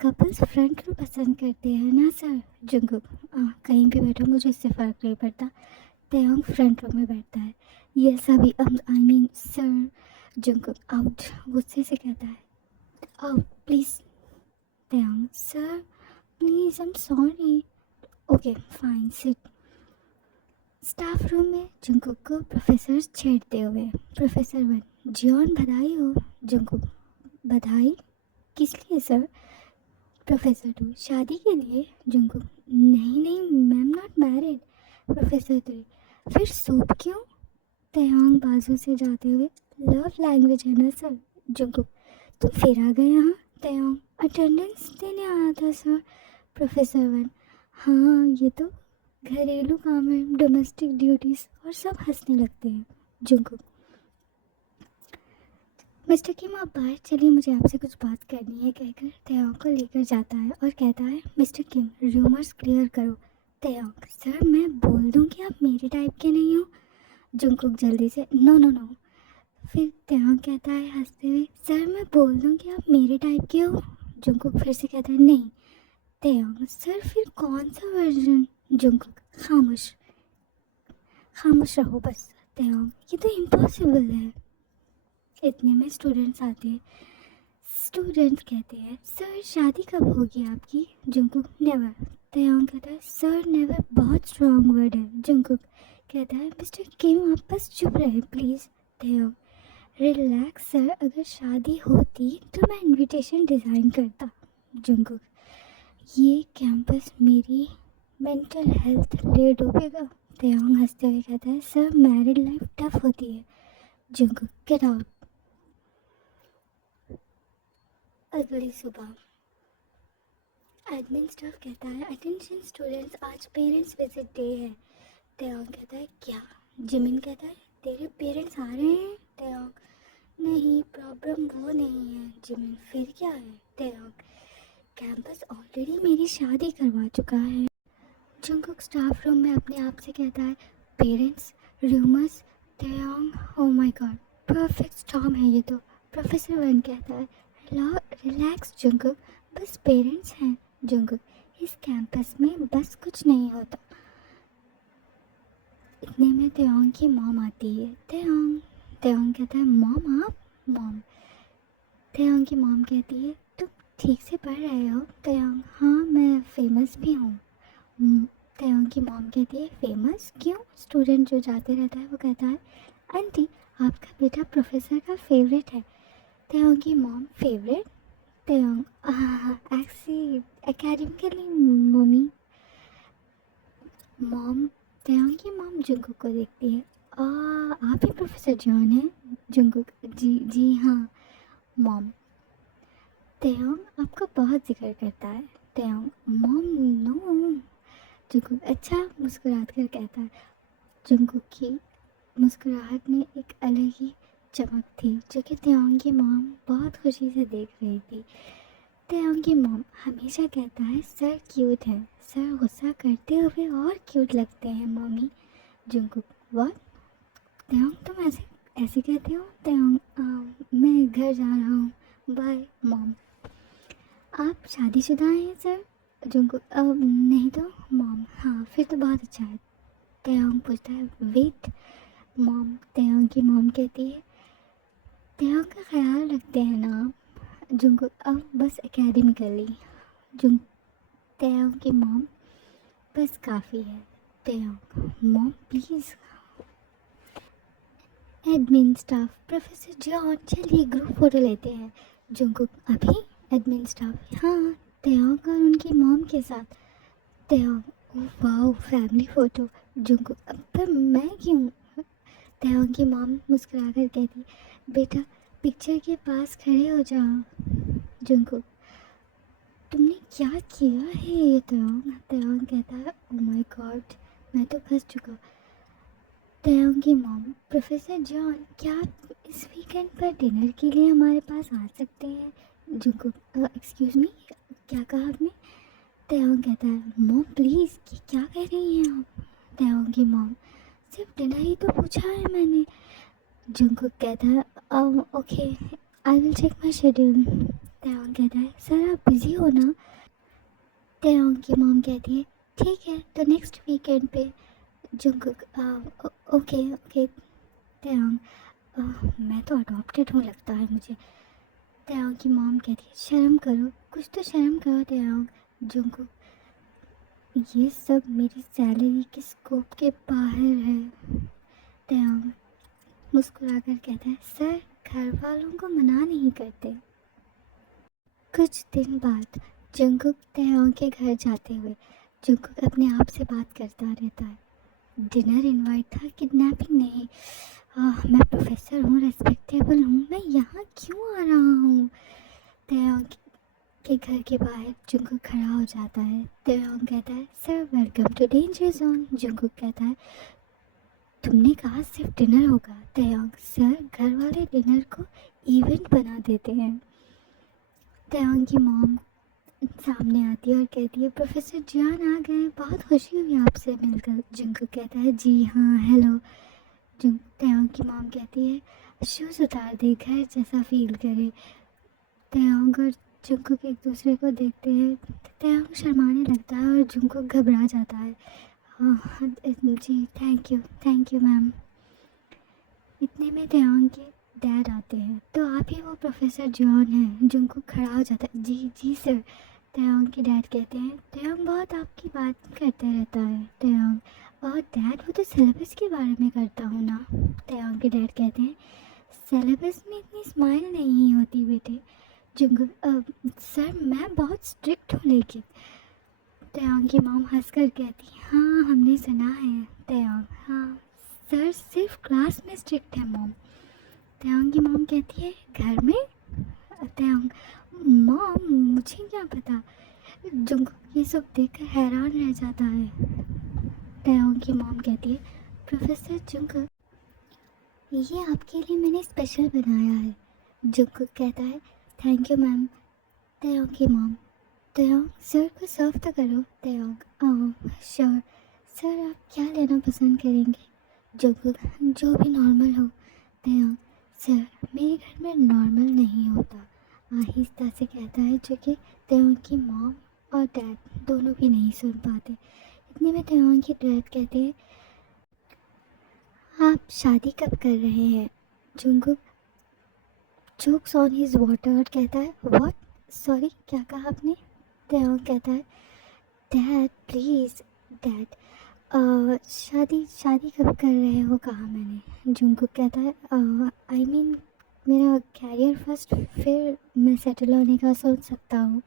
कपल्स फ्रंट रो पसंद करते हैं ना सर। जंकुक कहीं भी बैठो मुझे इससे फ़र्क नहीं पड़ता। तयांग फ्रंट रो में बैठता है। ये सभी I mean sir. Jungkook out गुस्से से कहता है out please. Taeyang sir please I am sorry. Okay fine sit. Staff room में जंकुक को प्रोफेसर छेड़ते हुए। प्रोफेसर 1 जॉन बधाई हो। जंकुक बधाई किस लिए सर? प्रोफेसर 2 शादी के लिए? जंकुक नहीं नहीं, मैं एम नॉट मैरिड। प्रोफेसर 3 फिर सूप क्यों? तयांग बाजू से जाते हुए लव लैंग्वेज है ना सर। जंकुक तुम फिर आ गए यहाँ? तयांग अटेंडेंस देने आया था सर। प्रोफेसर 1 हाँ ये तो घरेलू काम है, डोमेस्टिक ड्यूटीज, और सब हंसने लगते हैं। जंकुक मिस्टर किम आप बाहर चलिए, मुझे आपसे कुछ बात करनी है, कहकर तयांग को लेकर जाता है और कहता है मिस्टर किम रूमर्स क्लियर करो। तयांग सर मैं बोल दूँ कि आप मेरे टाइप के नहीं हो? जंकुक जल्दी से नो नो नो। फिर तयांग कहता है हंसते हुए सर मैं बोल दूँ कि आप मेरे टाइप के हो? जंकुक फिर से कहता है नहीं। तयांग सर फिर कौन सा वर्जन? जंकुक खामोश खामोश रहो बस। तयांग ये तो इम्पॉसिबल है। इतने में स्टूडेंट्स आते हैं। स्टूडेंट्स कहते हैं सर शादी कब होगी आपकी? Jungkook never. तयांग कहता है सर नेवर बहुत स्ट्रॉन्ग वर्ड है। जंकुक कहता है मिस्टर किम आप बस चुप रहे प्लीज़। तयांग रिलैक्स सर, अगर शादी होती तो मैं इनविटेशन डिज़ाइन करता। जंकुक ये कैंपस मेरी मेंटल हेल्थ ले डूबेगा। तयांग हंसते हुए कहता है सर मैरिड लाइफ टफ होती है। Jungkook get out. अगली सुबह एडमिन स्टाफ कहता है अटेंशन स्टूडेंट्स आज पेरेंट्स विजिट डे है। तयांग कहता है क्या? जिमिन कहता है तेरे पेरेंट्स आ रहे हैं? तयांग नहीं प्रॉब्लम वो नहीं है। जिमिन फिर क्या है? तयांग कैंपस ऑलरेडी मेरी शादी करवा चुका है। जंकुक स्टाफ रूम में अपने आप से कहता है parents rumours. Taeyang oh my god perfect storm है ये तो। प्रोफेसर 1 कहता है रिलैक्स जंकुक बस पेरेंट्स हैं। जंकुक इस कैंपस में बस कुछ नहीं होता। इतने में तयांग की मॉम आती है। तयांग तयांग कहता है मॉम आप? मॉम तयांग की मॉम कहती है तुम ठीक से पढ़ रहे हो? तयांग हाँ मैं फेमस भी हूँ। तयांग की मॉम कहती है फेमस क्यों? स्टूडेंट जो जाते रहता है वो कहता है आंटी आपका बेटा प्रोफेसर का फेवरेट है। तयांग की mom favourite? Taeyang actually academically mummy. Mom Taeyang की मॉम जंकुक को देखती है आप ही प्रोफेसर जॉन हैं? जंकुक जी जी हाँ। मॉम तयांग आपका बहुत जिक्र करता है। Taeyang mom no. जंकुक अच्छा मुस्कुरात कर कहता है। जंकुक की मुस्कुराहट में एक अलग ही चमक थी जो कि तयांग की मॉम बहुत खुशी से देख रही थी। तयांग की मॉम हमेशा कहता है सर क्यूट है, सर गुस्सा करते हुए और क्यूट लगते हैं मम्मी। Jungkook what? तयांग तुम ऐसे ऐसे कहते हो? तयांग मैं घर जा रहा हूँ बाय मॉम। आप शादीशुदा हैं सर? जंकुक नहीं तो। मॉम हाँ फिर तो बहुत अच्छा है। तयांग पूछता है वेट मॉम। तयांग की मॉम कहती है तयांग का ख्याल रखते हैं ना आप? जंकुक अब बस एकेडमिकली। जुंग तयांग की मॉम बस काफ़ी है। Taeyang mom please. Admin staff professor John चलिए ग्रुप फोटो लेते हैं। जंकुक अभी? एडमिन स्टाफ हाँ तयांग और उनकी मॉम के साथ। Taeyang oh wow family photo. Jungkook पर मैं क्यों? तयांग की मॉम मुस्कुरा कर कहती बेटा पिक्चर के पास खड़े हो जाओ। जंकुक तुमने क्या किया है ये? तयांग तयांग कहता है ओ माय गॉड मैं तो फंस चुका। तयांग की मॉम प्रोफेसर जॉन क्या आप इस वीकेंड पर डिनर के लिए हमारे पास आ सकते हैं? जंकुक एक्सक्यूज़ मी क्या कहा आपने? तयांग कहता है मॉम प्लीज़ क्या कह रही हैं आप? तयांग की मॉम सिर्फ डिनर ही तो पूछा है मैंने। जंकुक कहता है okay I will check my schedule. Taeyang कहता है सर आप बिज़ी हो ना? तयांग की मॉम कहती है ठीक है तो नेक्स्ट वीकेंड पे। Jungkook okay okay. तयांग मैं तो अडॉप्टेड हूँ लगता है मुझे। तयांग की मॉम कहती है शर्म करो कुछ तो शर्म करो तयांग। जंकुक ये सब मेरी सैलरी के स्कोप के बाहर है। तयांग मुस्कुराकर कहता है सर घर वालों को मना नहीं करते। कुछ दिन बाद जंगकुक तैयांग के घर जाते हुए जंगकुक अपने आप से बात करता रहता है। डिनर इनवाइट था, किडनैपिंग नहीं। मैं प्रोफेसर हूँ, रेस्पेक्टेबल हूँ, मैं यहाँ क्यों आ रहा हूँ? तैयांग के घर के बाहर जंगकुक खड़ा हो जाता है। तैयांग कहता है, sir welcome to danger zone. Jungkook कहता है, तुमने कहा सिर्फ डिनर होगा। तैयांग, सर घर वाले डिनर को इवेंट बना देते हैं। तैयांग की मॉम सामने आती है और कहती है, प्रोफेसर जियान आ गए, बहुत खुशी हुई आपसे मिलकर। जंगकुक कहता है, जी हाँ, हेलो। तैयांग की मॉम कहती है, शूज़ उतार दे, घर जैसा फील करे। तैयांग और जंगकुक एक दूसरे को देखते हैं। तैयांग शर्माने लगता है और जंगकुक घबरा जाता है। हाँ जी, थैंक यू मैम। इतने में तैयांग के डैड आते हैं। तो आप ही वो प्रोफेसर जॉन हैं? जंगकुक खड़ा हो जाता है। जी जी सर। तैयांग के डैड कहते हैं, तैयांग बहुत आपकी बात करते रहता है। तैयांग, और डैड वो तो सिलेबस के बारे में करता हूँ ना। तैयांग के डैड कहते हैं, सिलेबस में इतनी स्माइल नहीं होती बेटे। जंगकुक, सर मैं बहुत स्ट्रिक्ट हूँ लेकिन। तैयांग की मॉम हंसकर कहती, हाँ हमने सुना है। तैयांग, हाँ सर सिर्फ क्लास में स्ट्रिक्ट है मॉम। तैयांग की मॉम कहती है, घर में? तैयांग, मॉम मुझे क्या पता। जंगकुक ये सब देखकर हैरान रह जाता है। तैयांग की मॉम कहती है, प्रोफेसर जंगकुक, ये आपके लिए मैंने स्पेशल बनाया है। जंगकुक कहता है, थैंक यू मैम। तैयांग की मॉम, तैयांग सर को सर्व तो करो। तैयांग, श्योर सर, आप क्या लेना पसंद करेंगे? जंगकुक, जो भी नॉर्मल हो। तैयांग, सर मेरे घर में नॉर्मल नहीं होता, आहिस्ता से कहता है, जो कि तैयांग की मॉम और डैड दोनों भी नहीं सुन पाते। इतने में तैयांग के डैड कहते हैं, आप शादी कब कर रहे हैं? Jungkook chokes on his water और कहता है, व्हाट, सॉरी क्या कहा आपने? तैयांग कहता है, डैड प्लीज़ डैड, शादी शादी कब कर रहे हो कहा मैंने। जंगकुक कहता है, आई मीन मेरा कैरियर फर्स्ट, फिर मैं सेटल होने का सोच सकता हूँ।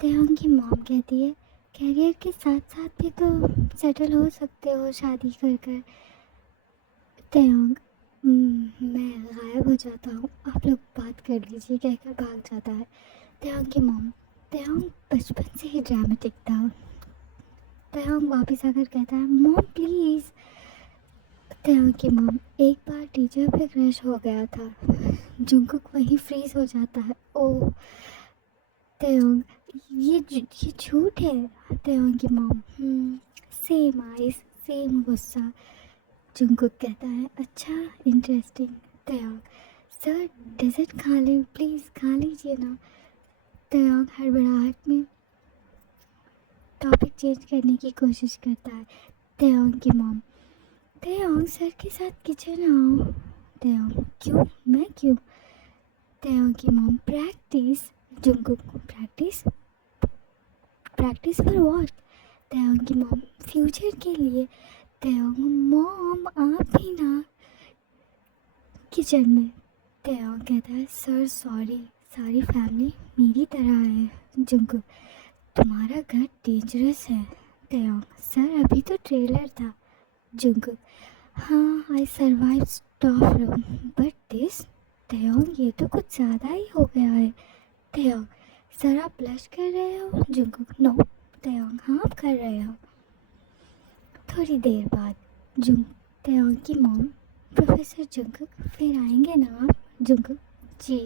तैयांग की मॉम कहती है, कैरियर के साथ साथ भी तो सेटल हो सकते हो शादी कर कर। तैयांग, मैं गायब हो जाता हूँ, आप लोग बात कर लीजिए कहकर भाग जाता है। तैयांग की मॉम, तैयांग बचपन से ही ड्रामेटिक था। तैयांग वापस आकर कहता है, मॉम प्लीज़। तैयांग की मॉम, एक बार टीचर पे क्रश हो गया था। जंगकुक वहीं फ्रीज हो जाता है। ओह तैयांग, ये झूठ है। तैयांग की मॉम, सेम आइस, सेम गुस्सा। जंगकुक कहता है, अच्छा इंटरेस्टिंग। तैयांग, सर डेजर्ट खा लें प्लीज़, खा लीजिए ना। तैयांग हड़बड़ाहट में टॉपिक चेंज करने की कोशिश करता है। तैयांग की मॉम, तैयांग सर के साथ किचन आओ। तैयांग, क्यों, मैं क्यों? तैयांग की mom, practice. Jungkook, practice? Practice for what? Taeyang की मॉम, फ्यूचर के लिए। तैयांग, मॉम आप भी ना किचन में। तैयांग कहता है, सर सॉरी, सारी फैमिली मेरी तरह है। जंगकुक, तुम्हारा घर डेंजरस है। तैयांग, सर अभी तो ट्रेलर था। जंगकुक, हाँ I survive staff room, but this. Taeyang, ये तो कुछ ज़्यादा ही हो गया है। तैयांग, सर आप ब्लश कर रहे हो? Jungkook, no. तैयांग, हाँ आप कर रहे हो। थोड़ी देर बाद जुंग तैयांग की मॉम, प्रोफेसर जंगकुक फिर आएंगे ना आप? जंगकुक, जी।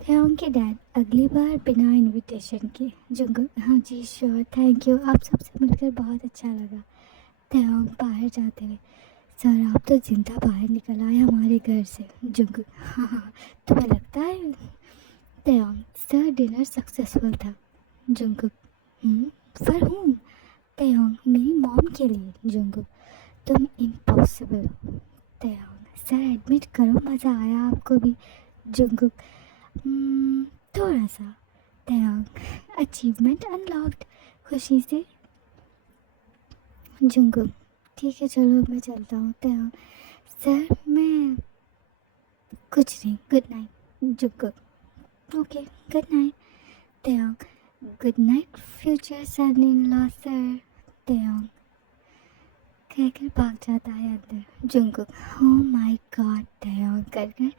तैयांग के डैड, अगली बार बिना इनविटेशन के। जंगकुक, हाँ जी श्योर, थैंक यू, आप सबसे मिलकर बहुत अच्छा लगा। तैयांग बाहर जाते हुए, सर आप तो जिंदा बाहर निकल आए हमारे घर से। जंगकुक, हाँ हाँ, तुम्हें लगता है? तैयांग, सर डिनर सक्सेसफुल था। जंगकुक, पर हूँ। तैयांग, मेरी मॉम के लिए। जंगकुक, तुम इम्पॉसिबल हो। तैयांग, सर एडमिट करो मज़ा आया आपको भी। जंगकुक, थोड़ा सा। तैयांग, अचीवमेंट अनलॉक्ड, खुशी से। जंगकुक, ठीक है चलो मैं चलता हूँ। तैयांग, सर मैं कुछ नहीं, good night. Jungkook, okay good night. Taeyong, good night future son in law sir. Taeyong कहकर भाग जाता है अंदर। Jungkook oh my god Taeyong कर कर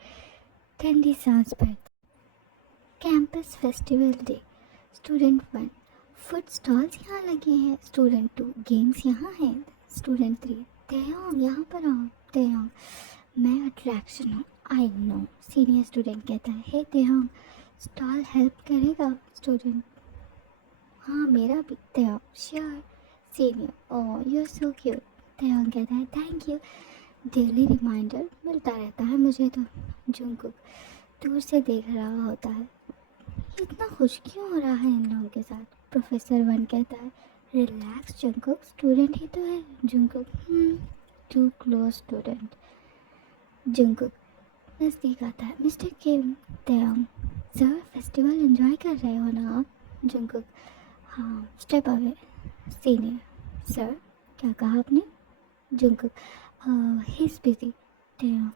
ठंडी सांस भरता। Campus festival day. Student 1 food stalls यहाँ लगे हैं। स्टूडेंट 2 गेम्स यहाँ हैं। स्टूडेंट 3 Taeyong यहाँ पर आओ। Taeyong मैं अट्रैक्शन हूँ। I know. सीनियर स्टूडेंट कहता है हे Taeyong स्टॉल हेल्प करेगा। स्टूडेंट हाँ मेरा भी। Taeyong sure. Senior oh you are so cute. Taeyong कहता है थैंक यू। डेली रिमाइंडर मिलता रहता है मुझे तो। जुंगकुक दूर से देख रहा होता है। ये इतना खुश क्यों हो रहा है इन लोगों के साथ। प्रोफेसर 1 कहता है रिलैक्स जुंगकुक स्टूडेंट ही तो है। Jungkook too close student. Jungkook नज़दीक आता है mister Kim. Taeyong sir festival enjoy कर रहे हो ना आप। जुंगकुक हाँ स्टेप अवे। सीनियर सर क्या कहा आपने। Jungkook he is busy. Taeyong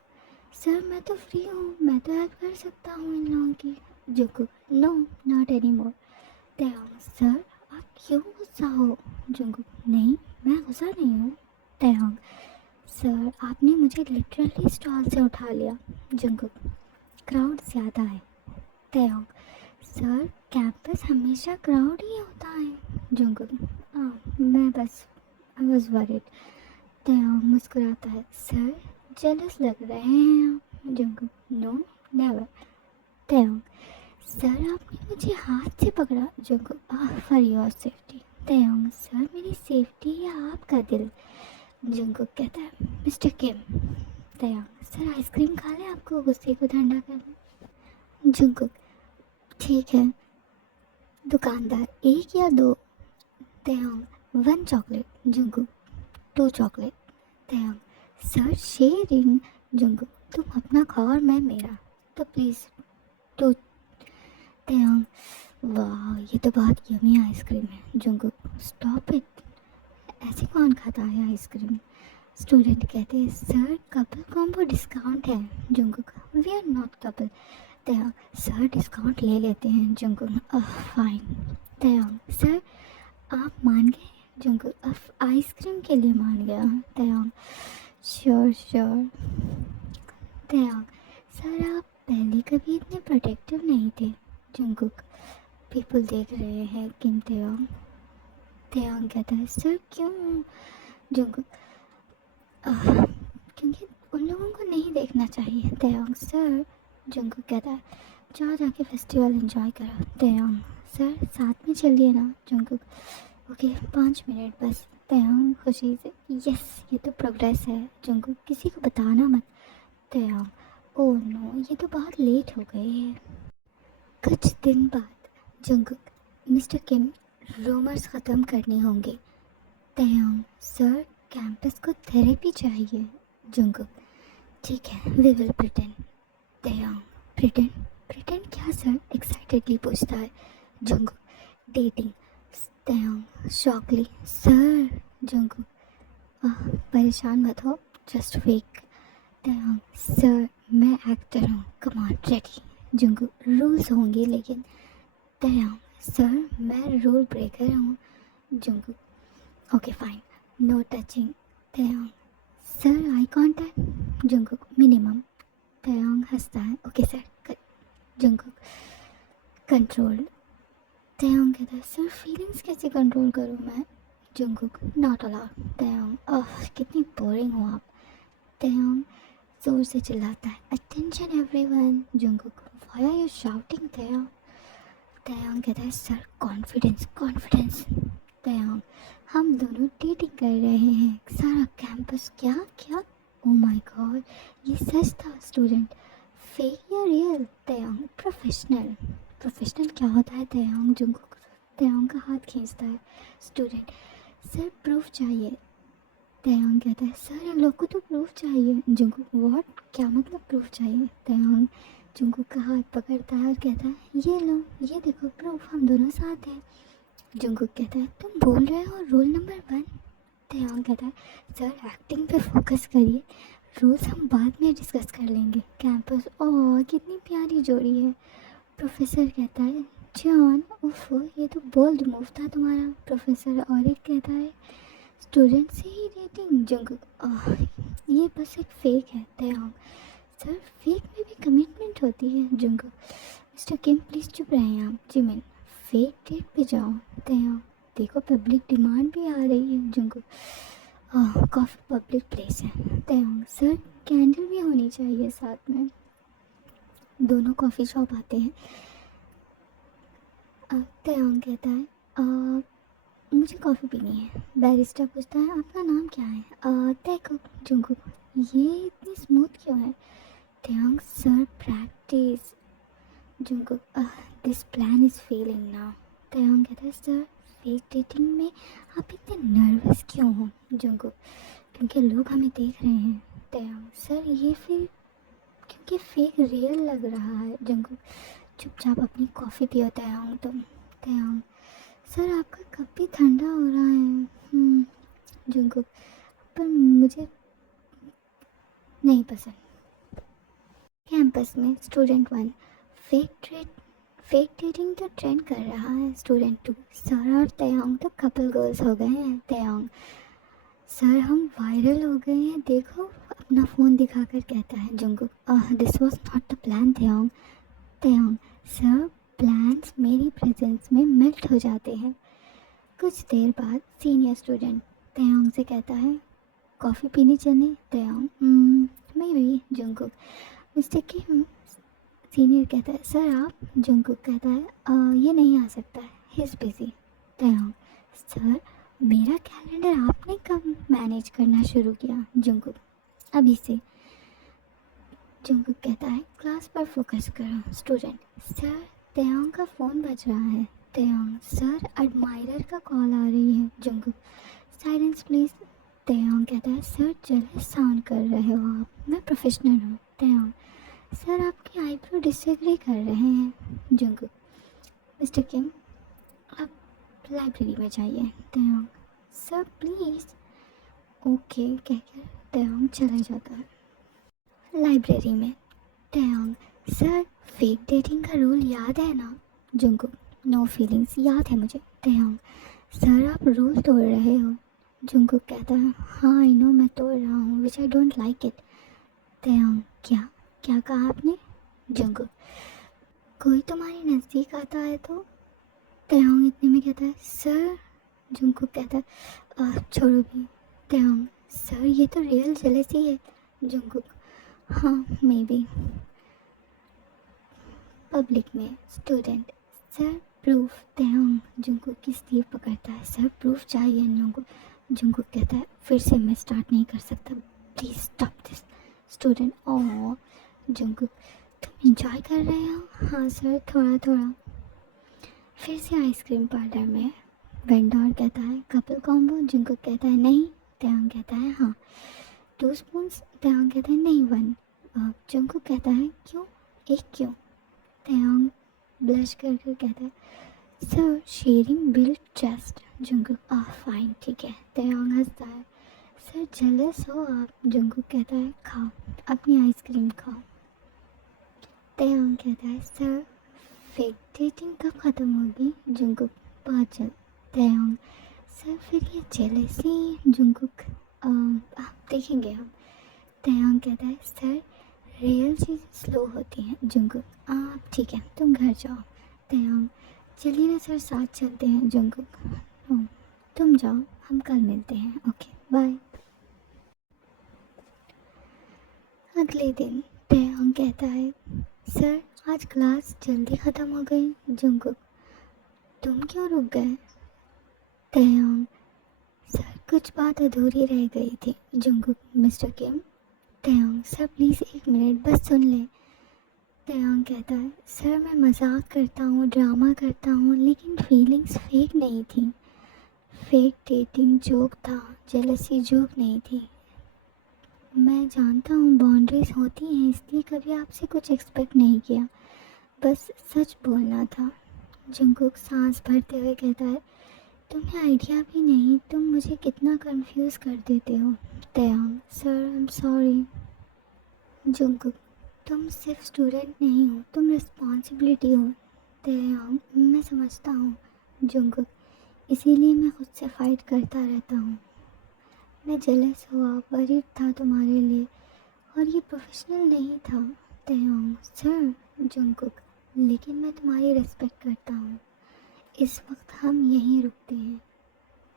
sir मैं तो फ्री हूँ मैं तो हेल्प कर सकता हूँ इन लोगों की। Jungkook no not any more. Taeyong sir आप क्यों गुस्सा हो। जुंगकुक नहीं मैं गुस्सा नहीं हूँ। Taeyong सर आपने मुझे लिटरली स्टॉल से उठा लिया। जुंगकुक क्राउड ज़्यादा है। Taeyong सर कैंपस हमेशा क्राउड ही होता है। जुंगकुक मैं बस आई वॉज वरीड। Taeyong मुस्कुराता है सर जेलस लग रहे हैं आप। Jungkook no never. Taeyong sir आपने मुझे हाथ से पकड़ा। Jungkook for your safety. Taeyong sir मेरी सेफ्टी या आपका दिल। जुंगकुक कहता है mister Kim. Taeyong sir ice cream खा लें आपको गुस्से को ठंडा करने। जुंगकुक ठीक है। दुकानदार एक या दो। Taeyong 1 chocolate. Jungkook 2 chocolate. Taeyong sir sharing. Jungkook तुम अपना खाओ और मैं मेरा तो प्लीज़ 2। Taeyong वाह ये तो बहुत यमी आइसक्रीम है। जुंगकुक स्टॉप इट ऐसे कौन खाता है आइसक्रीम। स्टूडेंट कहते हैं सर कपल कॉम्बो डिस्काउंट है। Jungkook we are not couple. Taeyong sir discount ले लेते हैं। Jungkook fine. Taeyong सर आप मान गए। जुंगकुक आइसक्रीम के लिए मान गया। Taeyong sure sure. Taeyong sir आप पहले कभी इतने प्रोटेक्टिव नहीं थे। जुंगकुक पीपल देख रहे हैं किम Taeyong। Taeyong कहता है सर क्यों। जुंगकुक क्योंकि उन लोगों को नहीं देखना चाहिए। Taeyong sir. जुंगकुक कहता है जाओ जाके फेस्टिवल एंजॉय करो। Taeyong सर साथ में चलिए ना। जुंगकुक ओके 5 मिनट बस। Taeyong खुशी से यस ये तो प्रोग्रेस है। जुंगकुक किसी को बताना मत। Taeyong ओह नो ये तो बहुत लेट हो गए है। कुछ दिन बाद जुंगकुक मिस्टर किम रूमर्स ख़त्म करने होंगे। Taeyong सर कैंपस को थेरेपी चाहिए। जुंगकुक ठीक है we will pretend. Taeyong pretend pretend क्या सर एक्साइटेडली पूछता है। Jungkook dating. Taeyong shockly sir. Jungkook परेशान मत हो जस्ट फेक। Taeyong सर मैं एक्टर हूँ come on ready. Jungkook rules होंगे लेकिन। Taeyong सर मैं रूल ब्रेकर हूँ। Jungkook okay fine no touching. Taeyong sir eye contact. Jungkook minimum. Taeyong हंसता है okay sir. Jungkook control. Taeyong कहता है सर फीलिंग्स कैसे कंट्रोल करूँ मैं। Jungkook not allowed. Taeyong कितनी बोरिंग हो आप। Taeyong जोर से चिल्लाता है attention everyone. Jungkook why are you shouting Taeyong। Taeyong कहता है सर कॉन्फिडेंस कॉन्फिडेंस। Taeyong हम दोनों डेटिंग कर रहे हैं सारा कैंपस क्या क्या ओ माय गॉड ये सच था। स्टूडेंट फेक या रियल। Taeyong professional. प्रोफेशनल क्या होता है Taeyong। जुंगकुक Taeyong का हाथ खींचता है। स्टूडेंट सर प्रूफ चाहिए। Taeyong कहता है सर इन लोग को तो प्रूफ चाहिए। जुंगकुक व्हाट क्या मतलब प्रूफ चाहिए। Taeyong जुंगकुक का हाथ पकड़ता है और कहता है ये लो ये देखो प्रूफ हम दोनों साथ हैं। जुंगकुक कहता है तुम बोल रहे हो रोल नंबर 1। Taeyong कहता है सर एक्टिंग पे फोकस करिए रूल्स हम बाद में डिस्कस कर लेंगे। कैंपस ओह कितनी प्यारी जोड़ी है। प्रोफेसर कहता है जॉन, उफ, ये तो बोल्ड मूव था तुम्हारा। प्रोफेसर और एक कहता है, स्टूडेंट से ही रेटिंग। जंगकुक, ये बस एक फेक है। तयोंग, सर फेक में भी कमिटमेंट होती है। जंगकुक, मिस्टर किम प्लीज चुप रहें आप। जिमिन, फेक डेट पे जाओ। तयोंग, देखो पब्लिक डिमांड भी आ रही है। जंगकुक, काफ़ी पब्लिक प्लेस है। तयोंग, सर कैंडल भी होनी चाहिए साथ में। दोनों कॉफ़ी शॉप आते हैं। तयोंग कहता है, मुझे कॉफ़ी पीनी है। बैरिस्टा पूछता है, आपका नाम क्या है? तैकुक। जंगकुक, ये इतनी स्मूथ क्यों है? Taeyong, sir practice. Jungkook, this plan is failing now. Taeyong कहता है, सर फेक डेटिंग में आप इतने नर्वस क्यों हो? जंगकुक, क्योंकि लोग हमें देख रहे हैं। तयोंग, सर ये फिर क्योंकि फेक रियल लग रहा है। जंगकुक, चुपचाप अपनी कॉफ़ी पियो। तयोंग, तुम। तयोंग, सर आपका कप भी ठंडा हो रहा है। जंगकुक, पर मुझे नहीं पसंद। कैंपस में स्टूडेंट 1, फेक डेटिंग तो ट्रेंड कर रहा है। स्टूडेंट 2, सर और तयोंग तो कपल गर्ल्स हो गए हैं। तयोंग, सर हम वायरल हो गए हैं, देखो। अपना फ़ोन दिखाकर कहता है Jungkook, this was not the plan. Taeyong, Taeyong, sir plans मेरी प्रेजेंस में मेल्ट हो जाते हैं। कुछ देर बाद सीनियर स्टूडेंट तयोंग से कहता है, कॉफ़ी पीने चलें? Taeyong, maybe. Jungkook, mister Kim. Senior कहता है, सर आप? जंगकुक कहता है, ये नहीं आ सकता है, ही इज़ बिजी। तयोंग, सर मेरा कैलेंडर आपने कब मैनेज करना शुरू किया? जंगकुक, अभी से। जंगकुक कहता है, क्लास पर फोकस करो। स्टूडेंट, सर तयोंग का फ़ोन बज रहा है। तयोंग, सर एडमायरर का कॉल आ रही है। Jungkook, silence please. तयोंग कहता है, सर जेलस साउंड कर रहे हो आप, मैं प्रोफेशनल हूँ। तयोंग, सर आपकी आईब्रो डिसएग्री कर रहे हैं। जंगकुक, मिस्टर किम आप लाइब्रेरी में जाइए। तयोंग, सर प्लीज़। ओके कहकर तयोंग चला जाता है। लाइब्रेरी में तयोंग, सर फेक डेटिंग का रूल याद है ना? जंगकुक, नो फीलिंग्स, याद है मुझे। तयोंग, सर आप रूल तोड़ रहे हो। जंगकुक कहता है, हाँ आई नो, मैं तोड़ रहा हूँ, विच आई डोंट लाइक इट। तयोंग, क्या क्या कहा आपने? जंगकुक, कोई तुम्हारे नज़दीक आता है तो? तयोंग इतने में कहता है, सर। जंगकुक कहता है, छोड़ो भी। तयोंग, सर ये तो रियल जेलसी है। जंगकुक, हाँ मे बी। पब्लिक में स्टूडेंट, सर प्रूफ। तयोंग जंगकुक की स्लीव पकड़ता है, सर प्रूफ चाहिए इन लोगों को। जंगकुक कहता है, फिर से मैं स्टार्ट नहीं कर सकता, please stop this. Student, oh. Jungkook, तुम इंजॉय कर रहे हो? हाँ सर, थोड़ा थोड़ा। फिर से आइसक्रीम पार्लर में वेंडर कहता है, कपल कॉम्बो। जंगकुक कहता है, नहीं। तयोंग कहता है, हाँ। 2 स्पून्स। तयोंग कहता है, नहीं, 1। जंगकुक कहता है, क्यों? एक क्यों? तयोंग ब्लश कर कर कहता है, sir sharing build trust. Jungkook, fine, ठीक है। तयोंग हंसता है, सर जेलस हो आप? जंगकुक कहता है, खाओ अपनी आइसक्रीम खाओ। तयोंग कहता है, सर फेक डेटिंग कब ख़त्म होगी? जंगकुक, बहुत जल्द। तयोंग, सर फिर ये जेलसी? जंगकुक, आप देखेंगे हम। तयोंग कहता है, सर रियल चीज़ स्लो होती हैं। जंगकुक, आप ठीक है, तुम घर जाओ। तयोंग, चलिए ना सर, साथ चलते हैं। जंगकुक, तुम जाओ, हम कल मिलते हैं। Okay bye. अगले दिन तयोंग कहता है, सर आज क्लास जल्दी ख़त्म हो गई। जंगकुक, तुम क्यों रुक गए? तयोंग, सर कुछ बात अधूरी रह गई थी। Jungkook, mister Kim. Taeyong, sir please 1 minute बस सुन ले। तयोंग कहता है, सर मैं मजाक करता हूँ, ड्रामा करता हूँ, लेकिन फीलिंग्स फेक नहीं थी। फेक डेटिंग जोक था, जेलसी जोक नहीं थी। मैं जानता हूँ बाउंड्रीज होती हैं, इसलिए कभी आपसे कुछ एक्सपेक्ट नहीं किया, बस सच बोलना था। जंगकुक सांस भरते हुए कहता है, तुम्हें आइडिया भी नहीं तुम मुझे कितना कंफ्यूज कर देते हो। Taeyong, sir I am sorry. Jungkook, तुम सिर्फ स्टूडेंट नहीं हो, तुम रिस्पॉन्सिबिलिटी हो। तेयंग मैं समझता हूँ जुंगकुक, इसीलिए मैं खुद से फाइट करता रहता हूँ। मैं जेलस हुआ, वरीड था तुम्हारे लिए, और ये प्रोफेशनल नहीं था। तेयंग सर, जुंगकुक, लेकिन मैं तुम्हारी रिस्पेक्ट करता हूँ। इस वक्त हम यहीं रुकते हैं।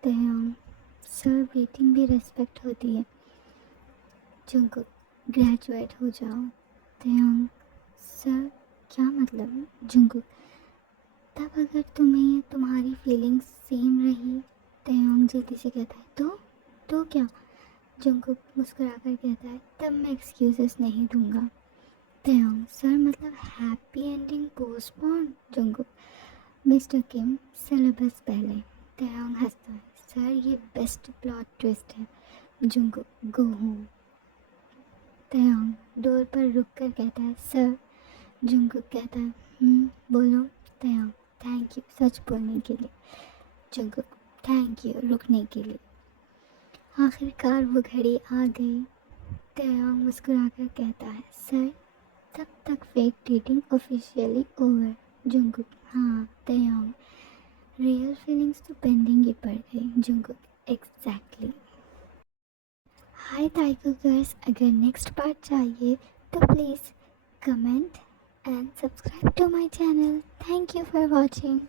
तेयंग सर, वेटिंग भी रिस्पेक्ट होती है। जुंगकुक ग्रेजुएट हो जाओ। तेयंग सर, क्या मतलब? जुंगकुक तब अगर तुम्हें तुम्हारी फीलिंग्स सेम रही। तेयंग जल्दी से कहता है तो क्या? जंगकुक मुस्कुराकर कहता है तब मैं एक्सक्यूजेस नहीं दूंगा। तेयंग सर, मतलब happy ending postpone? Jungkook mister Kim, syllabus पहले। तेयंग हंसता है, सर ये बेस्ट प्लॉट ट्विस्ट है। Jungkook go home. Taeyang door पर रुक कर कहता है सर। जंगकुक कहता है बोलो। तेयंग थैंक यू सच बोलने के लिए। जंगकुक थैंक यू रुकने के लिए। आखिरकार वो घड़ी आ गई। तेयंग मुस्कुराकर कहता है सर, तब तक fake dating officially over. Jungkook हाँ। तेयंग रियल फीलिंग्स तो पेंडिंग ही पड़ गई। Jungkook exactly. हाय टाइगर्स, अगर नेक्स्ट पार्ट चाहिए तो please comment and subscribe to my channel. Thank you for watching.